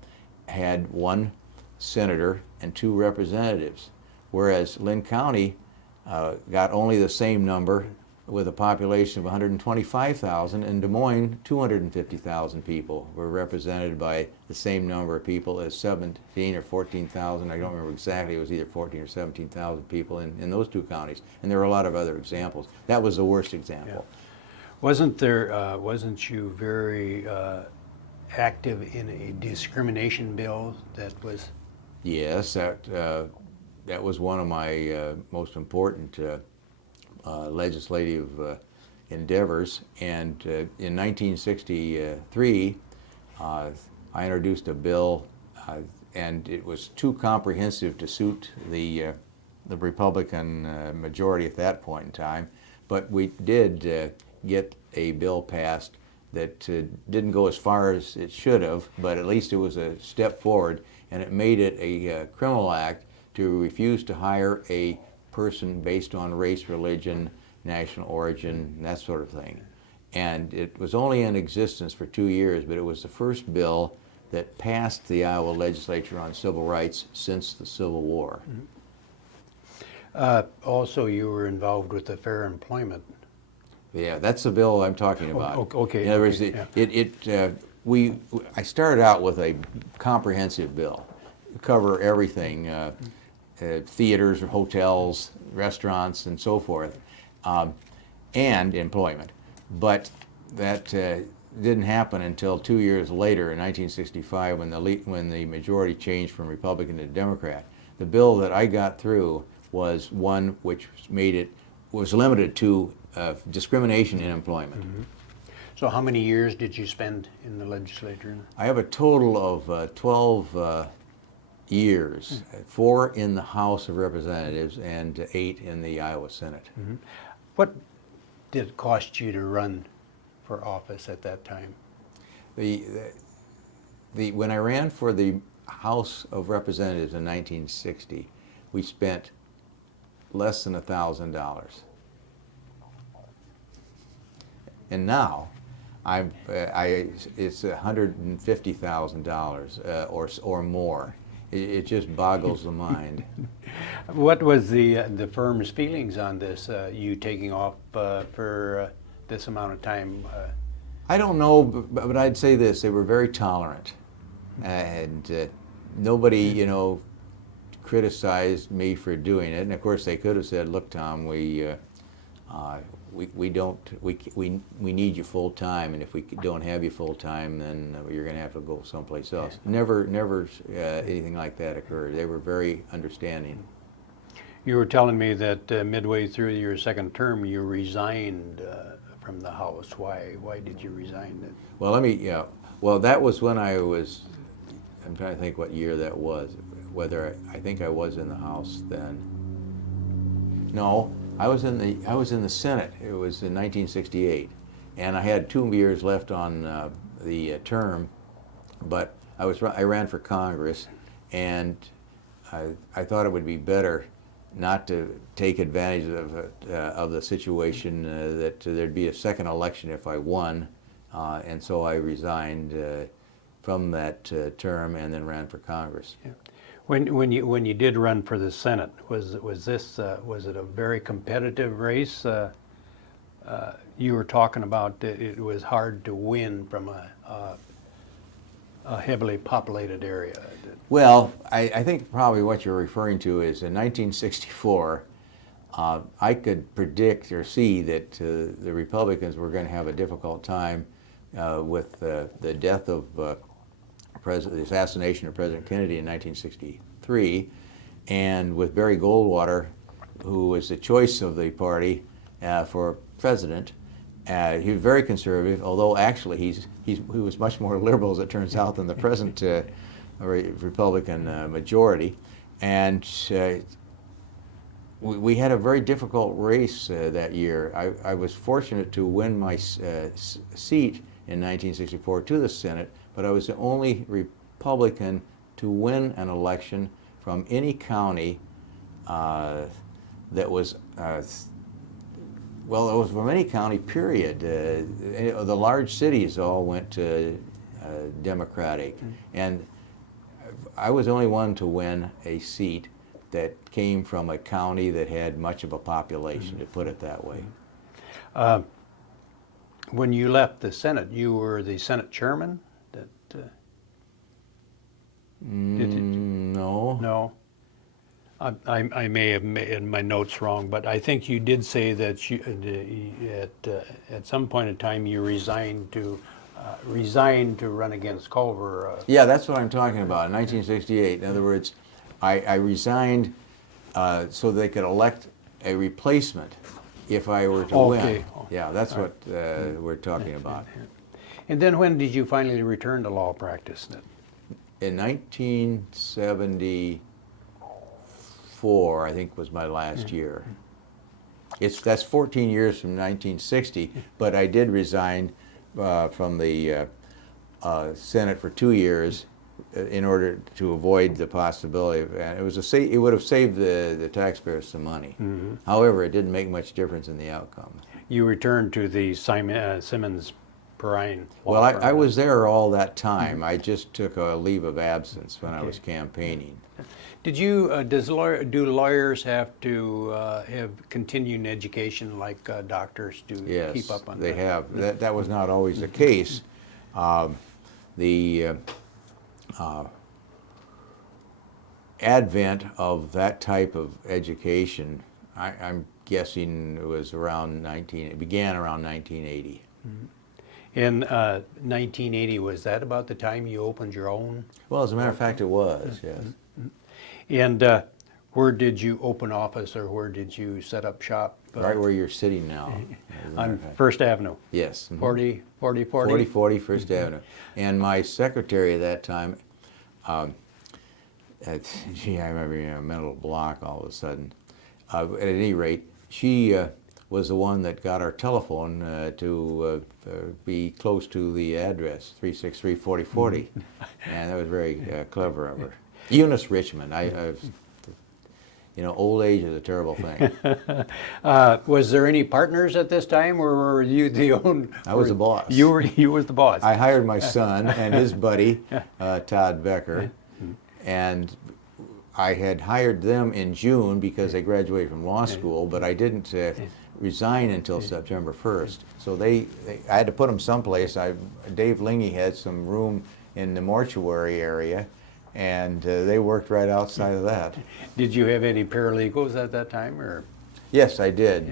had one senator and two representatives, whereas Linn County got only the same number with a population of 125,000, and Des Moines, 250,000 people were represented by the same number of people as 17 or 14,000. I don't remember exactly. It was either 14 or 17,000 people in those two counties. And there were a lot of other examples. That was the worst example. Yeah. Wasn't you very active in a discrimination bill that was? Yes, that was one of my most important legislative endeavors. And in 1963, I introduced a bill, and it was too comprehensive to suit the Republican majority at that point in time. But we did get a bill passed that didn't go as far as it should have, but at least it was a step forward, and it made it a criminal act to refuse to hire a person based on race, religion, national origin, that sort of thing. And it was only in existence for 2 years, but it was the first bill that passed the Iowa legislature on civil rights since the Civil War. Also, you were involved with the Fair Employment. Yeah, that's the bill I'm talking about. Okay. In other words, Yeah. I started out with a comprehensive bill, cover everything, theaters, hotels, restaurants, and so forth, and employment. But that didn't happen until 2 years later, in 1965, when the majority changed from Republican to Democrat. The bill that I got through was one which was limited to discrimination in employment. Mm-hmm. So how many years did you spend in the legislature? I have a total of 12 years, 4 in the House of Representatives and 8 in the Iowa Senate. Mm-hmm. What did it cost you to run for office at that time? When I ran for the House of Representatives in 1960, we spent less than $1,000. And now, it's $150,000 or more. It just boggles the mind. What was the firm's feelings on this? You taking off for this amount of time? I don't know, but I'd say this: they were very tolerant, and nobody, criticized me for doing it. And of course, they could have said, "Look, Tom, we need you full time, and if we don't have you full time, then you're going to have to go someplace else." Yeah. Never anything like that occurred. They were very understanding. You were telling me that midway through your second term, you resigned from the House. Why did you resign then? Well, well, that was when I'm trying to think what year that was. I think I was in the House then. No, I was in the Senate. It was in 1968, and I had 2 years left on the term, but I ran for Congress, and I thought it would be better not to take advantage of the situation that there'd be a second election if I won, and so I resigned from that term and then ran for Congress. Yeah. When you did run for the Senate, was it a very competitive race? You were talking about that it was hard to win from a heavily populated area. Well, I think probably what you're referring to is in 1964, I could predict or see that the Republicans were going to have a difficult time with the death of the assassination of President Kennedy in 1963, and with Barry Goldwater, who was the choice of the party for president. He was very conservative, although actually he was much more liberal, as it turns out, than the present Republican majority. And we had a very difficult race that year. I was fortunate to win my seat in 1964 to the Senate, but I was the only Republican to win an election from any county that was well, it was from any county, period. The large cities all went to Democratic. Mm-hmm. And I was the only one to win a seat that came from a county that had much of a population, mm-hmm. to put it that way. When you left the Senate, you were the Senate chairman? That, No. no? I may have made my notes wrong, but I think you did say that you, at some point in time you resigned to run against Culver. Yeah, that's what I'm talking about, 1968. In other words, I resigned so they could elect a replacement if I were to Okay. win. Yeah, that's what we're talking about. And then when did you finally return to law practice? In 1974, I think was my last year. That's 14 years from 1960, but I did resign from the Senate for 2 years in order to avoid the possibility of, and it would have saved the taxpayers some money. However, it didn't make much difference in the outcome. You returned to the Simmons Perrine law Well, firm. I was there all that time. I just took a leave of absence when I was campaigning. Did you, do lawyers have to have continuing education like doctors do to Yes, keep up on they that? have. That was not always the case. The advent of that type of education, I'm guessing it was it began around 1980. In 1980, was that about the time you opened your own? Well, as a matter of fact, it was, yes. And where did you open office, or where did you set up shop? Right where you're sitting now. as a matter On of fact. First Avenue, Yes. 40. 4040 First Avenue. And my secretary at that time, gee, I remember a mental block all of a sudden. At any rate, she was the one that got our telephone to be close to the address, 363 4040. And that was very clever of her. Eunice Richmond. Old age is a terrible thing. Was there any partners at this time, or were you the own? I was the boss. You was the boss. I hired my son and his buddy, Todd Becker, and I had hired them in June because they graduated from law school, but I didn't resign until September 1st. So I had to put them someplace. Dave Lingy had some room in the mortuary area, and they worked right outside of that. Did you have any paralegals at that time, or? Yes, I did.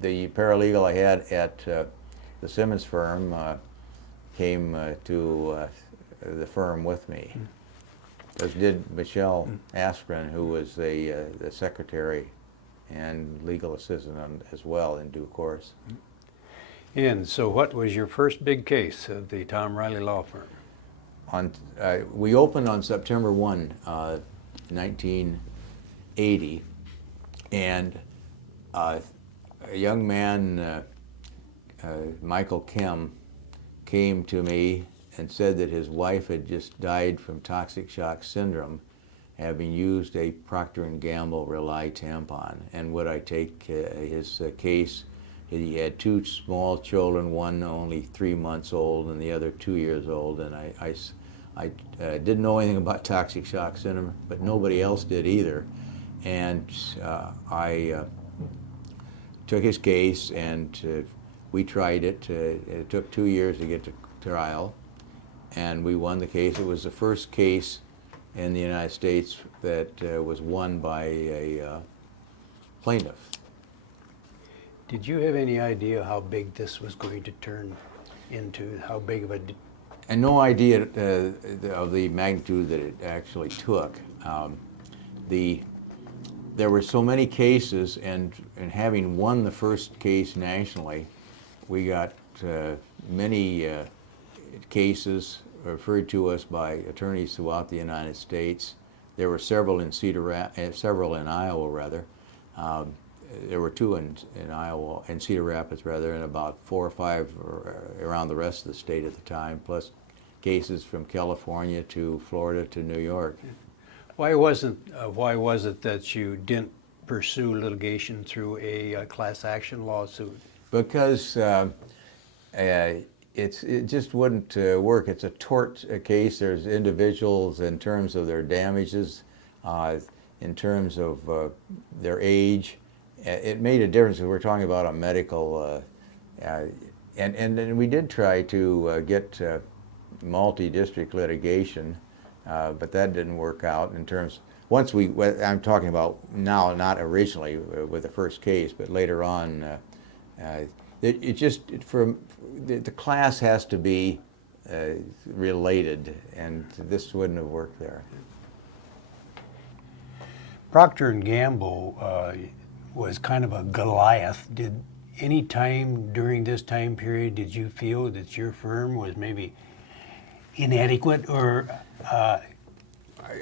The paralegal I had at the Simmons firm came to the firm with me, as did Michelle Askren, who was the secretary and legal assistant as well in due course. And so what was your first big case of the Tom Riley Law Firm? We opened on September 1, 1980, and a young man, Michael Kim, came to me and said that his wife had just died from toxic shock syndrome, having used a Procter & Gamble Rely tampon, and would I take his case. He had 2 small children, one only 3 months old and the other 2 years old, and I didn't know anything about toxic shock syndrome, but nobody else did either. And I took his case, and we tried it. It took 2 years to get to trial, and we won the case. It was the first case in the United States that was won by a plaintiff. Did you have any idea how big this was going to turn into, how big of a... And no idea of the magnitude that it actually took. There were so many cases, and having won the first case nationally, we got many cases referred to us by attorneys throughout the United States. There were several in several in Iowa, rather. There were 2 in Iowa, in Cedar Rapids, rather, and about 4 or 5 around the rest of the state at the time, plus cases from California to Florida to New York. Why was it that you didn't pursue litigation through a class action lawsuit? Because it just wouldn't work. It's a tort case. There's individuals in terms of their damages, in terms of their age, it made a difference. We're talking about a medical, and we did try to get multi-district litigation, but that didn't work out in terms. I'm talking about now, not originally with the first case, but later on. The class has to be related, and this wouldn't have worked there. Procter and Gamble was kind of a Goliath. Did any time during this time period did you feel that your firm was maybe inadequate, or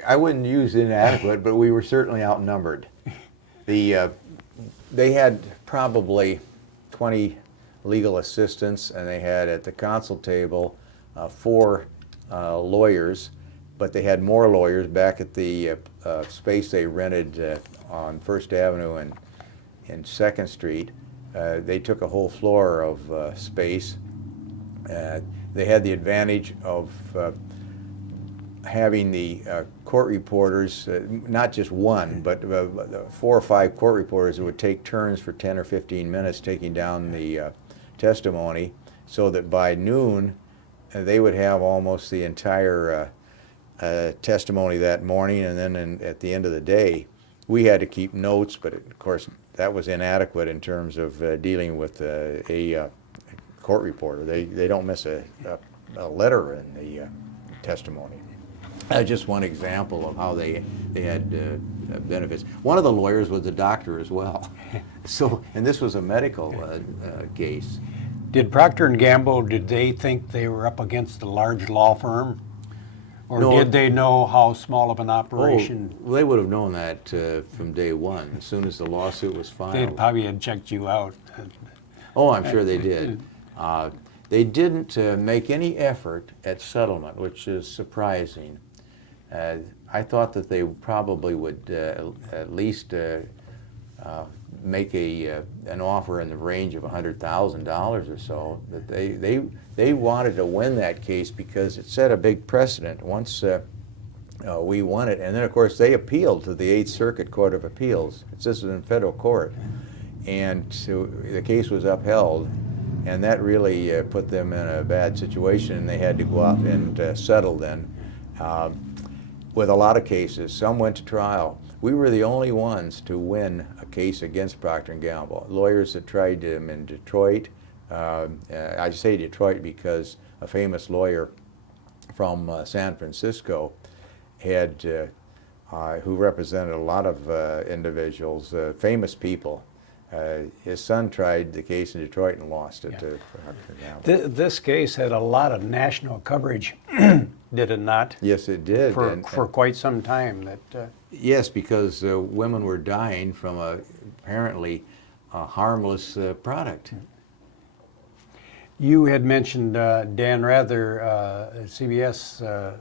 I wouldn't use inadequate, but we were certainly outnumbered. They had probably 20 legal assistants, and they had at the counsel table 4 lawyers, but they had more lawyers back at the space they rented on First Avenue and 2nd Street. They took a whole floor of space. They had the advantage of having the court reporters, not just one, but 4 or 5 court reporters that would take turns for 10 or 15 minutes taking down the testimony, so that by noon they would have almost the entire testimony that morning, and then at the end of the day we had to keep notes, but of course that was inadequate in terms of dealing with a court reporter. They don't miss a letter in the testimony. Just one example of how they had benefits. One of the lawyers was a doctor as well. So, and this was a medical case. did Procter and Gamble, did they think they were up against a large law firm? Or No. did they know how small of an operation? Oh, they would have known that from day one, as soon as the lawsuit was filed. They'd probably have checked you out. Oh, I'm sure they did. They didn't make any effort at settlement, which is surprising. I thought that they probably would at least make an offer in the range of $100,000 or so. That they wanted to win that case because it set a big precedent. Once we won it, and then of course they appealed to the 8th Circuit Court of Appeals. This is in federal court, and so the case was upheld. And that really put them in a bad situation, and they had to go out and settle then. With a lot of cases, some went to trial. We were the only ones to win a case against Procter & Gamble. Lawyers that tried them in Detroit, I say Detroit because a famous lawyer from San Francisco had, who represented a lot of individuals, famous people. His son tried the case in Detroit and lost it to Procter & Gamble. This case had a lot of national coverage, did it not? Yes, it did. For quite some time. Yes, because women were dying from apparently a harmless product. You had mentioned Dan Rather, CBS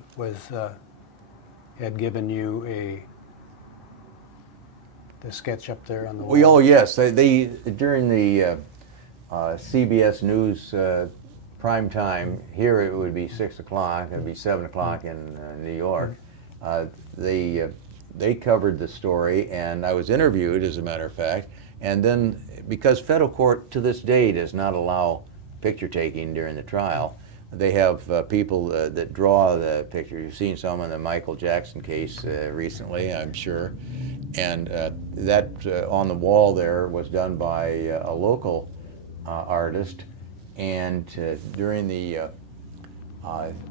had given you the sketch up there on the wall. Oh yes, they during the CBS News prime time here, it would be 6 o'clock. It would be 7 o'clock in New York. They covered the story, and I was interviewed, as a matter of fact. And then, because federal court to this day does not allow picture taking during the trial, they have people that draw the pictures. You've seen some in the Michael Jackson case recently, I'm sure. And that on the wall there was done by a local artist. And during the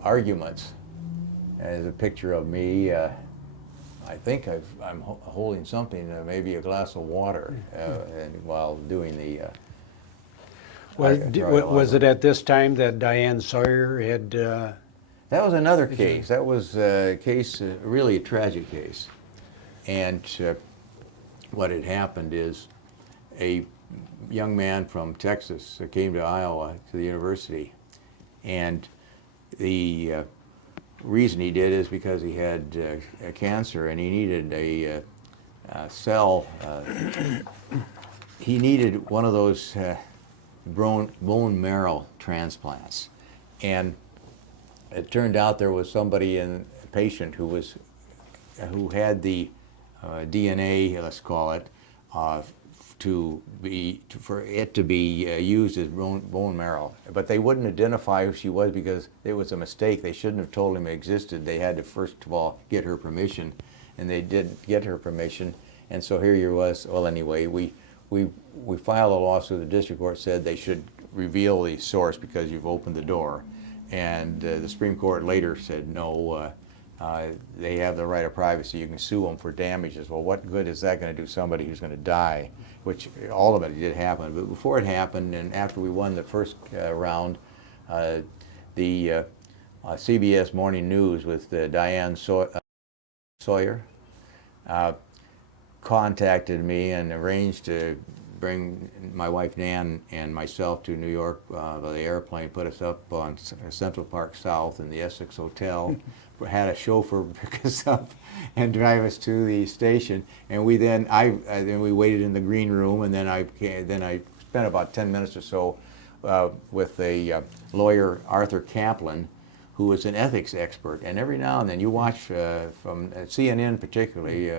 arguments, there's a picture of me. I think I'm holding something, maybe a glass of water, and while doing the. Was it at this time that Diane Sawyer had? That was another case. That was a case, really a tragic case. And what had happened is a young man from Texas came to Iowa to the university, and the reason he did is because he had cancer and he needed a cell. He needed one of those bone marrow transplants, and it turned out there was somebody a patient who had the DNA, let's call it, for it to be used as bone marrow. But they wouldn't identify who she was because it was a mistake. They shouldn't have told him it existed. They had to first of all get her permission, and they did get her permission. And so here you was. Well, anyway, we filed a lawsuit. The district court said they should reveal the source because you've opened the door, and the Supreme Court later said no. They have the right of privacy. You can sue them for damages. Well, what good is that going to do somebody who's going to die? Which all of it did happen. But before it happened, and after we won the first round, the CBS Morning News with Diane Sawyer contacted me and arranged to bring my wife Nan and myself to New York by the airplane, put us up on Central Park South in the Essex Hotel, had a chauffeur pick us up and drive us to the station, and then we waited in the green room, and then I spent about 10 minutes or so with a lawyer, Arthur Kaplan, who was an ethics expert. And every now and then you watch from CNN particularly,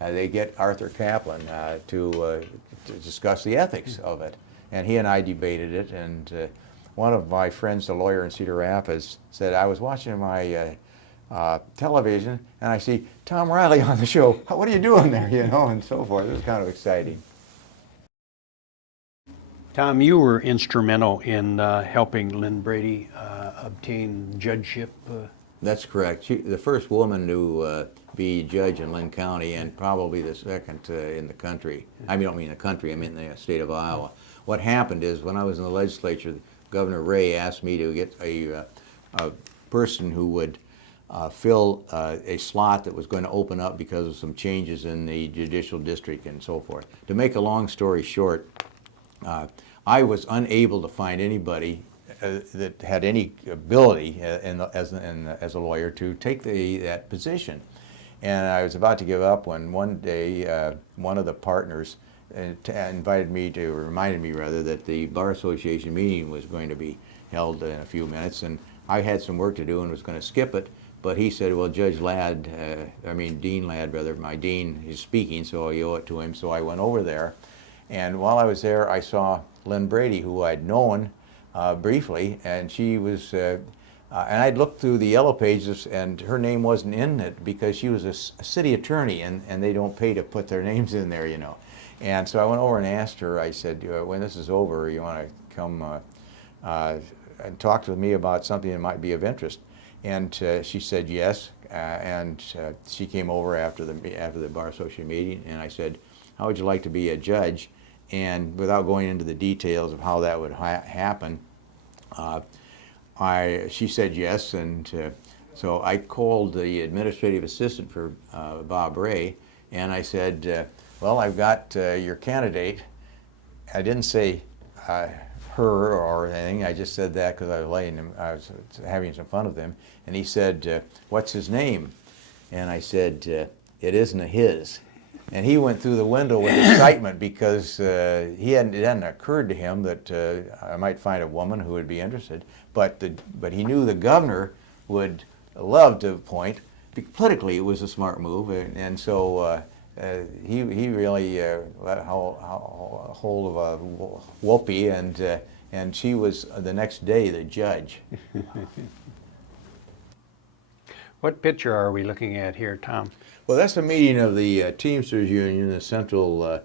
they get Arthur Kaplan to discuss the ethics of it. And he and I debated it, and one of my friends, the lawyer in Cedar Rapids, said, I was watching my television and I see Tom Riley on the show. What are you doing there? You know, and so forth. It was kind of exciting. Tom, you were instrumental in helping Linn Brady obtain judgeship. That's correct. The first woman to be judge in Linn County, and probably the second in the country. I don't mean the country, I mean the state of Iowa. What happened is when I was in the legislature, Governor Ray asked me to get a person who would fill a slot that was going to open up because of some changes in the judicial district and so forth. To make a long story short, I was unable to find anybody that had any ability as a lawyer to take that position. And I was about to give up when one day one of the partners reminded me that the Bar Association meeting was going to be held in a few minutes, and I had some work to do and was going to skip it. But he said, well, Dean Ladd, rather, my dean is speaking, so I owe it to him. So I went over there, and while I was there, I saw Linn Brady, who I'd known briefly, and she was, and I'd looked through the yellow pages, and her name wasn't in it because she was a city attorney, and they don't pay to put their names in there, you know. And so I went over and asked her, I said, when this is over, you want to come and talk to me about something that might be of interest? And she said yes, and she came over after the Bar Association meeting, and I said, how would you like to be a judge? And without going into the details of how that would happen, she said yes, and so I called the administrative assistant for Bob Ray, and I said, well, I've got your candidate. I didn't say her or anything. I just said that because I was having some fun with him. And he said, what's his name? And I said, it isn't a his. And he went through the window with excitement because it hadn't occurred to him that I might find a woman who would be interested. But he knew the governor would love to appoint. Politically, it was a smart move, and so he really got hold of a whoopee, and she was the next day the judge. What picture are we looking at here, Tom? Well, that's a meeting of the Teamsters Union, the central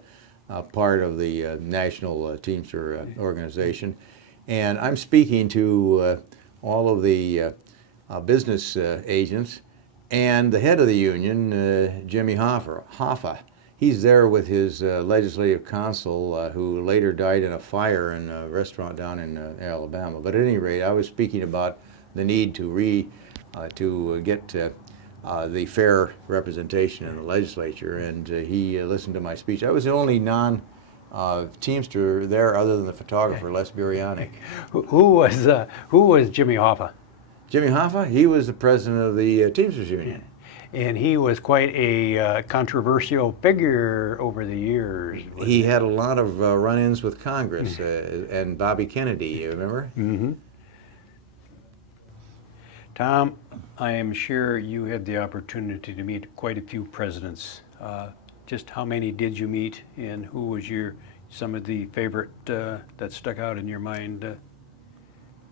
part of the National Teamster Organization, and I'm speaking to all of the business agents and the head of the union, Jimmy Hoffa. He's there with his legislative counsel, who later died in a fire in a restaurant down in Alabama. But at any rate, I was speaking about the need to get the fair representation in the legislature, and he listened to my speech. I was the only non-Teamster there, other than the photographer, Les Burianic. Who was Jimmy Hoffa? Jimmy Hoffa, he was the president of the Teamsters Union. And he was quite a controversial figure over the years. He had a lot of run-ins with Congress and Bobby Kennedy, you remember? Mm-hmm. Tom, I am sure you had the opportunity to meet quite a few presidents. Just how many did you meet, and who was your some of the favorite that stuck out in your mind?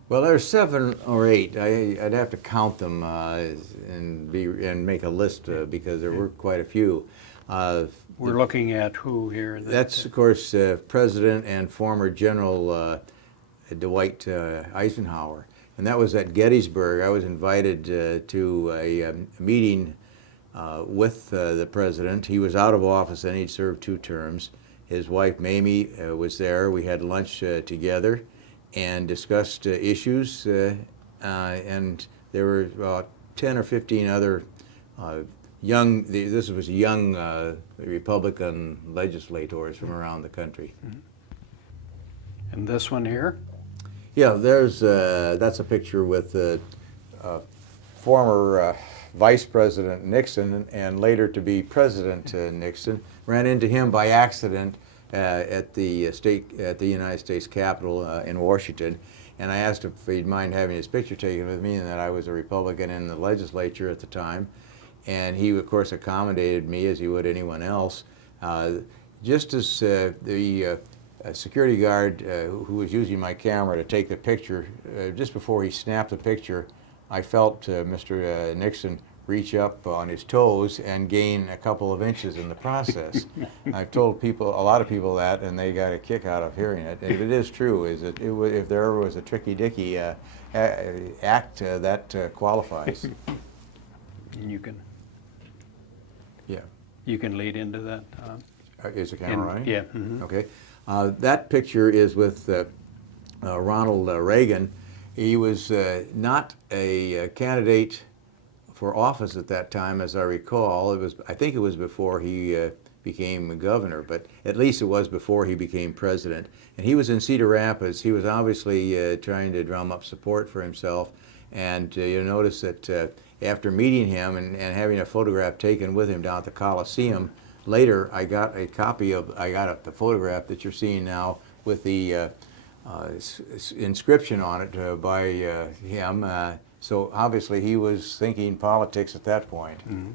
Well, there's 7 or 8. I'd have to count them and make a list because there were quite a few. We're looking at who here? That's, of course, President and former General Dwight Eisenhower. And that was at Gettysburg. I was invited to a meeting with the president. He was out of office and he'd served 2 terms. His wife, Mamie, was there. We had lunch together and discussed issues, and there were about 10 or 15 other this was young Republican legislators from around the country. And this one here? Yeah, that's a picture with former Vice President Nixon and later to be President Nixon. Ran into him by accident at the United States Capitol in Washington, and I asked if he'd mind having his picture taken with me, and that I was a Republican in the legislature at the time, and he of course accommodated me as he would anyone else. Just as the security guard who was using my camera to take the picture, just before he snapped the picture, I felt Mr. Nixon reach up on his toes and gain a couple of inches in the process. I've told a lot of people that, and they got a kick out of hearing it. And it is true. If there ever was a tricky dicky act, that qualifies. And you can lead into that. Is the camera running? Yeah. Okay. That picture is with Ronald Reagan. He was not a candidate for office at that time, as I recall. I think it was before he became governor, but at least it was before he became president. And he was in Cedar Rapids. He was obviously trying to drum up support for himself. And you'll notice that after meeting him and having a photograph taken with him down at the Coliseum, later I got the photograph that you're seeing now with the inscription on it by him. So obviously he was thinking politics at that point. Mm-hmm.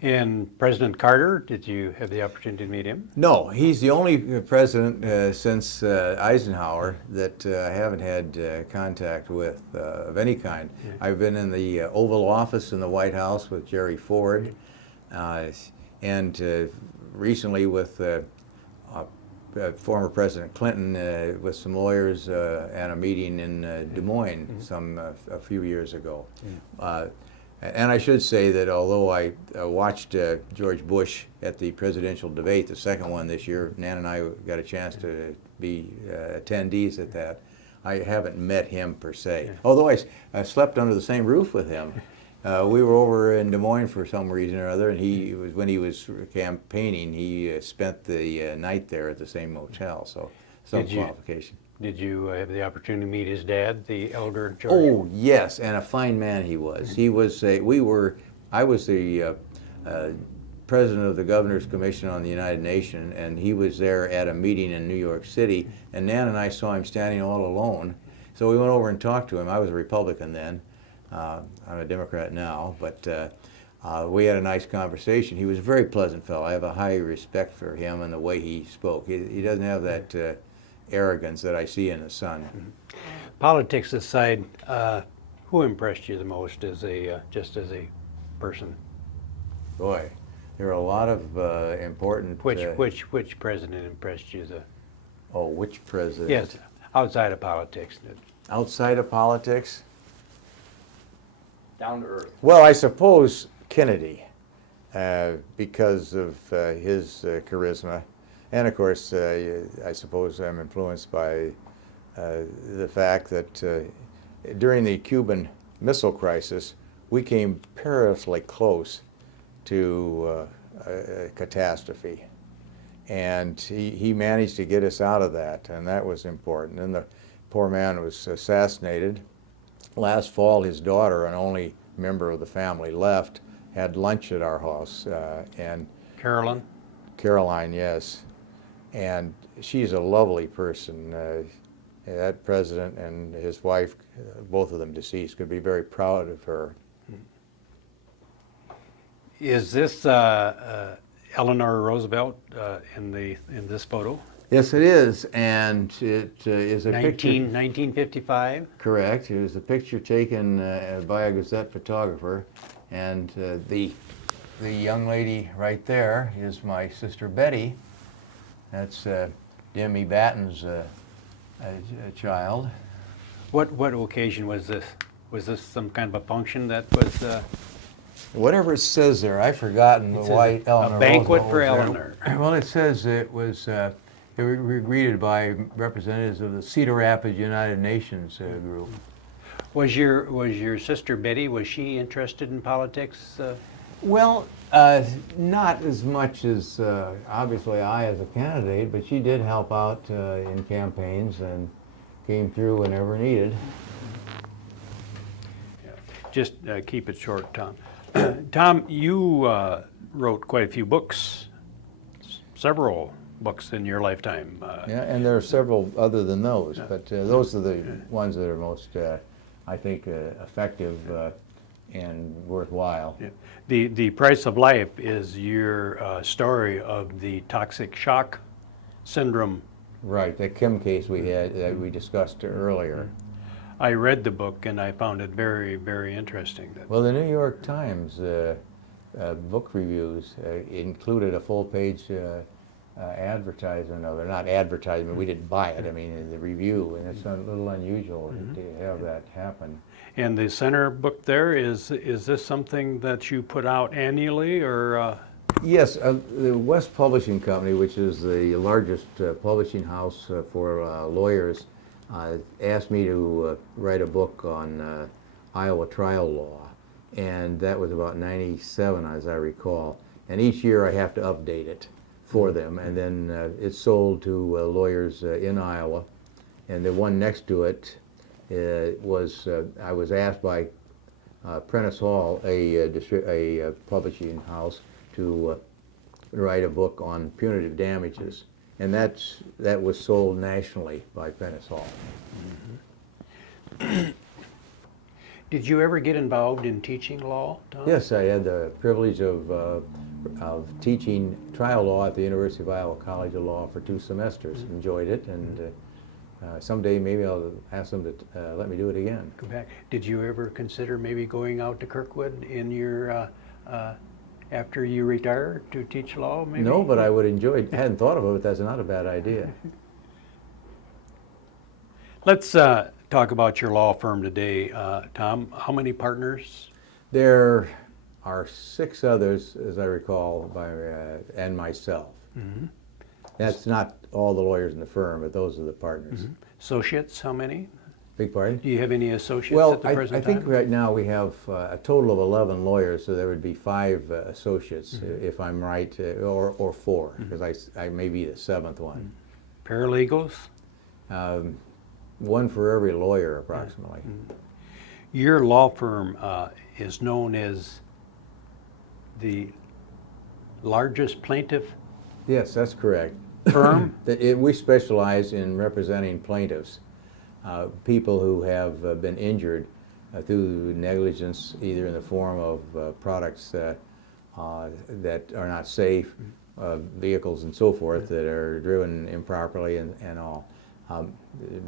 And President Carter, did you have the opportunity to meet him? No, he's the only president since Eisenhower that I haven't had contact with of any kind. Yeah. I've been in the Oval Office in the White House with Jerry Ford, and recently with former President Clinton with some lawyers at a meeting in Des Moines a few years ago. And I should say that although I watched George Bush at the presidential debate, the second one this year, Nan and I got a chance to be attendees at that, I haven't met him per se. Although I slept under the same roof with him. We were over in Des Moines for some reason or other, and when he was campaigning, he spent the night there at the same motel, so some qualification. Did you have the opportunity to meet his dad, the elder George? Oh yes, and a fine man he was. He was I was the president of the Governor's Commission on the United Nations, and he was there at a meeting in New York City, and Nan and I saw him standing all alone, so we went over and talked to him. I was a Republican then. I'm a Democrat now, but we had a nice conversation. He was a very pleasant fellow. I have a high respect for him and the way he spoke. He doesn't have that arrogance that I see in his son. Politics aside, who impressed you the most just as a person? Boy, there are a lot of important. Which president impressed you the? Oh, which president? Yes, outside of politics. Outside of politics. Down to earth. Well, I suppose Kennedy, because of his charisma. And of course, I suppose I'm influenced by the fact that during the Cuban Missile Crisis, we came perilously close to a catastrophe. And he managed to get us out of that, and that was important. And the poor man was assassinated. Last fall, his daughter, an only member of the family left, had lunch at our house. And Caroline? Caroline, yes. And she's a lovely person. That president and his wife, both of them deceased, could be very proud of her. Is this Eleanor Roosevelt in this photo. Yes, it is, and it is a picture. 1955. Correct. It was a picture taken by a Gazette photographer, and the young lady right there is my sister Betty. That's Demi Batten's child. What occasion was this? Was this some kind of a function that was? Whatever it says there, I've forgotten why Eleanor a banquet Roosevelt for was there. Eleanor. Well, it says it was. They were greeted by representatives of the Cedar Rapids United Nations group. Was your sister Betty? Was she interested in politics? Well, not as much as obviously I as a candidate, but she did help out in campaigns and came through whenever needed. Just keep it short, Tom. Tom, you wrote quite a few books, several books in your lifetime. Yeah, and there are several other than those, but those are the ones that are most, I think, effective and worthwhile. Yeah. The Price of Life is your story of the toxic shock syndrome. Right, that Kim case we had that we discussed earlier. I read the book and I found it very, very interesting. Well, the New York Times book reviews included a full-page advertisement of it. Not advertisement, we didn't buy it, I mean the review, and it's a little unusual to have that happen. And the center book there, is this something that you put out annually, or? Yes, the West Publishing Company, which is the largest publishing house for lawyers, asked me to write a book on Iowa trial law, and that was about '97, as I recall. And each year I have to update it for them, and then it's sold to lawyers in Iowa. And the one next to it was I was asked by Prentice Hall, a publishing house, to write a book on punitive damages, and that was sold nationally by Prentice Hall. Did you ever get involved in teaching law, Tom? Yes, I had the privilege of teaching trial law at the University of Iowa College of Law for 2 semesters. Enjoyed it, and someday maybe I'll ask them to let me do it again. Go back. Did you ever consider maybe going out to Kirkwood in your after you retire to teach law? Maybe? No, but I would enjoy it. I hadn't thought of it, but that's not a bad idea. Let's talk about your law firm today, Tom. How many partners? There are 6 others, as I recall, and myself. Mm-hmm. That's not all the lawyers in the firm, but those are the partners. Mm-hmm. Associates, how many? Big pardon? Do you have any associates Well, at the present I time? think right now we have a total of 11 lawyers, so there would be 5 associates, if I'm right, or 4, because I may be the 7th one. Paralegals? One for every lawyer, approximately. Your law firm is known as the largest plaintiff Yes, that's correct. firm? We specialize in representing plaintiffs, people who have been injured through negligence, either in the form of products that are not safe, vehicles and so forth that are driven improperly and all.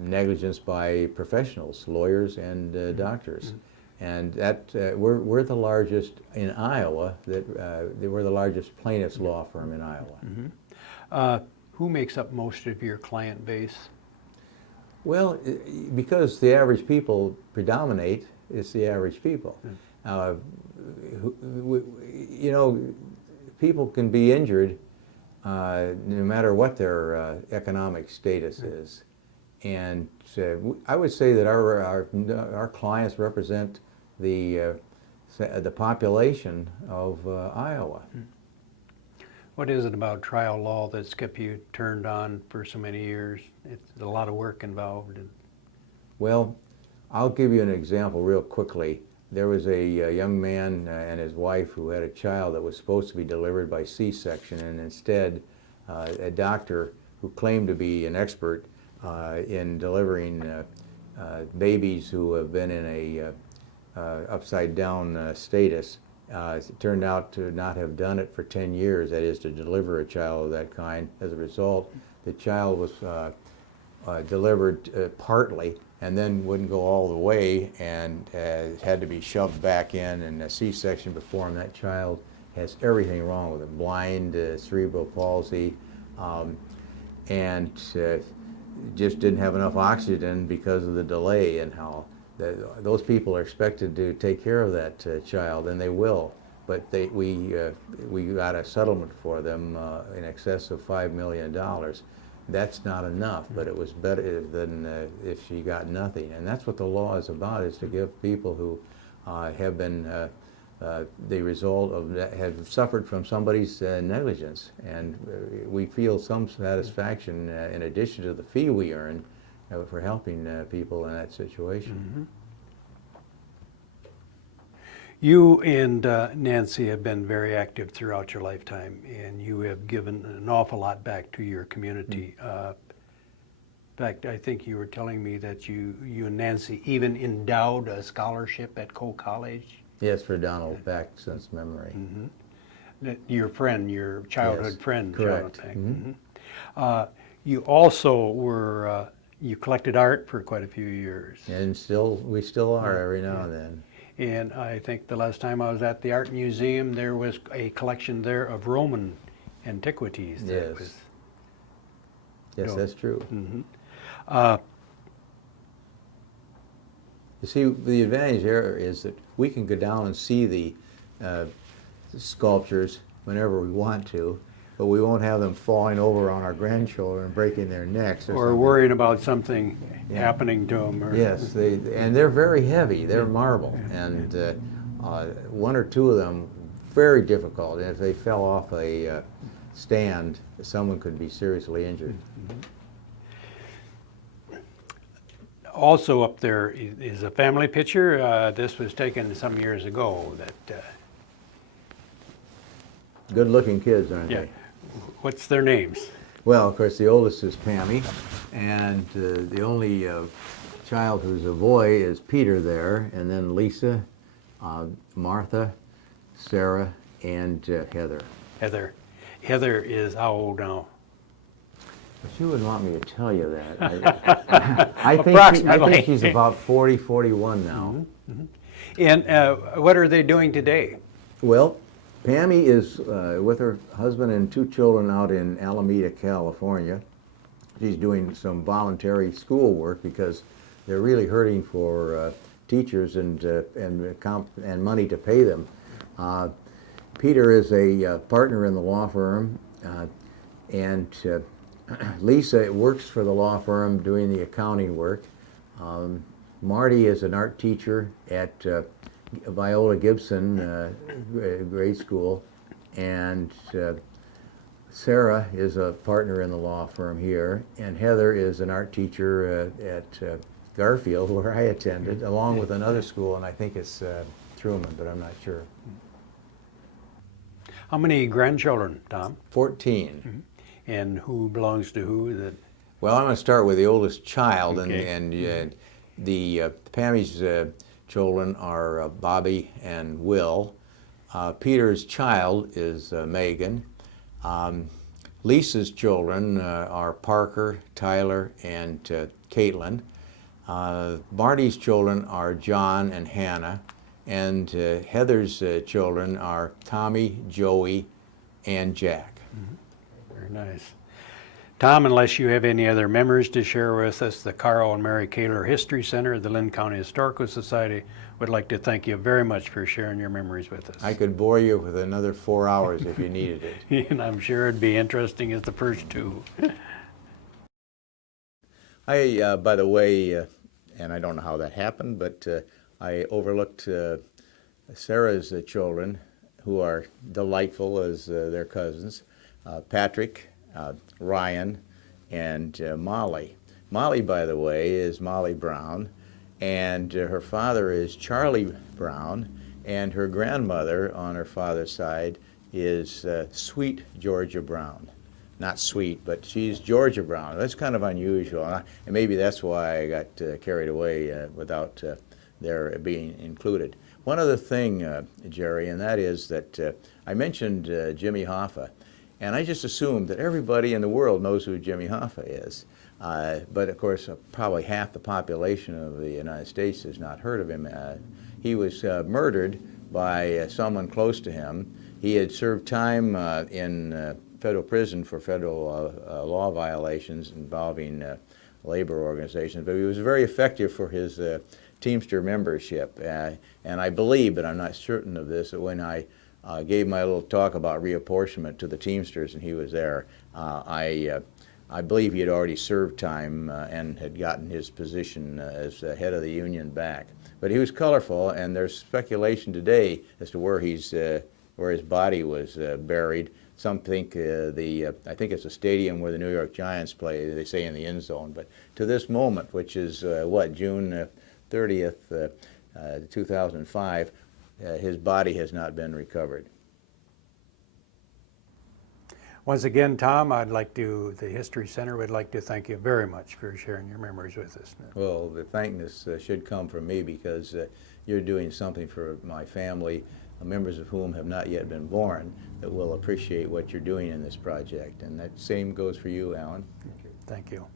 Negligence by professionals, lawyers and doctors. And that we're the largest in Iowa. We're the largest plaintiffs' law firm in Iowa. Who makes up most of your client base? Well, because the average people predominate, it's the average people. You know, people can be injured no matter what their economic status is. And I would say that our clients represent the population of Iowa. What is it about trial law that's kept you turned on for so many years? It's a lot of work involved. Well, I'll give you an example real quickly. There was a young man and his wife who had a child that was supposed to be delivered by C-section, and instead a doctor who claimed to be an expert in delivering babies who have been in a upside down status It turned out to not have done it for 10 years, that is, to deliver a child of that kind. As a result, the child was delivered partly and then wouldn't go all the way and had to be shoved back in, and a C-section performed. That child has everything wrong with him: blind, cerebral palsy, and just didn't have enough oxygen because of the delay, and how those people are expected to take care of that child, and they will. But we got a settlement for them in excess of $5 million. That's not enough, but it was better than if she got nothing. And that's what the law is about: is to give people who have been the result of have suffered from somebody's negligence, and we feel some satisfaction in addition to the fee we earn for helping people in that situation. You and Nancy have been very active throughout your lifetime, and you have given an awful lot back to your community. In fact, I think you were telling me that you and Nancy even endowed a scholarship at Cole College. Yes, for Donald Beck, since memory. Your friend, your childhood friend, correct. Jonathan. You also were, you collected art for quite a few years. And we still are every now and then. And I think the last time I was at the Art Museum, there was a collection there of Roman antiquities. Yes. Yes, that's true. You see, the advantage there is that we can go down and see the sculptures whenever we want to, but we won't have them falling over on our grandchildren and breaking their necks. Or worrying about something happening to them. Or Yes, and they're very heavy. They're marble, and one or two of them very difficult. And if they fell off a stand, someone could be seriously injured. Also up there is a family picture. This was taken some years ago. That Good-looking kids, aren't yeah. they? What's their names? Well, of course, the oldest is Pammy, and the only child who's a boy is Peter there, and then Lisa, Martha, Sarah, and Heather. Heather is how old now? She wouldn't want me to tell you that. I think she's about 40, 41 now. And what are they doing today? Well, Pammy is with her husband and two children out in Alameda, California. She's doing some voluntary school work because they're really hurting for teachers and money to pay them. Peter is a partner in the law firm, and Lisa works for the law firm doing the accounting work. Marty is an art teacher at Viola Gibson grade school, and Sarah is a partner in the law firm here, and Heather is an art teacher at Garfield, where I attended, along with another school, and I think it's Truman, but I'm not sure. How many grandchildren, Tom? 14. And who belongs to who? Well, I'm going to start with the oldest child, Okay. and the Pammy's children are Bobby and Will. Peter's child is Megan. Lisa's children are Parker, Tyler, and Caitlin. Marty's children are John and Hannah, and Heather's children are Tommy, Joey, and Jack. Very nice. Tom, unless you have any other memories to share with us, the Carl and Mary Kaler History Center, the Linn County Historical Society, would like to thank you very much for sharing your memories with us. I could bore you with another 4 hours if you needed it. And I'm sure it'd be interesting as the first two. By the way, and I don't know how that happened, but I overlooked Sarah's children, who are delightful as their cousins, Patrick, Ryan, and Molly. Molly, by the way, is Molly Brown, and her father is Charlie Brown, and her grandmother on her father's side is Sweet Georgia Brown. Not sweet, but she's Georgia Brown. That's kind of unusual, and maybe that's why I got carried away without they're being included. One other thing, Jerry, and that is that I mentioned Jimmy Hoffa, and I just assumed that everybody in the world knows who Jimmy Hoffa is. But of course, probably half the population of the United States has not heard of him. He was murdered by someone close to him. He had served time in federal prison for federal law violations involving labor organizations, but he was very effective for his Teamster membership. And I believe, but I'm not certain of this, that when I gave my little talk about reapportionment to the Teamsters and he was there, I believe he had already served time and had gotten his position as head of the union back. But he was colorful, and there's speculation today as to where his body was buried. Some think I think it's a stadium where the New York Giants play, they say in the end zone. But to this moment, which is June 30th, 2005, his body has not been recovered. Once again, Tom, the History Center would like to thank you very much for sharing your memories with us. Well, the thankness should come from me, because you're doing something for my family, members of whom have not yet been born, that will appreciate what you're doing in this project. And that same goes for you, Alan. Thank you.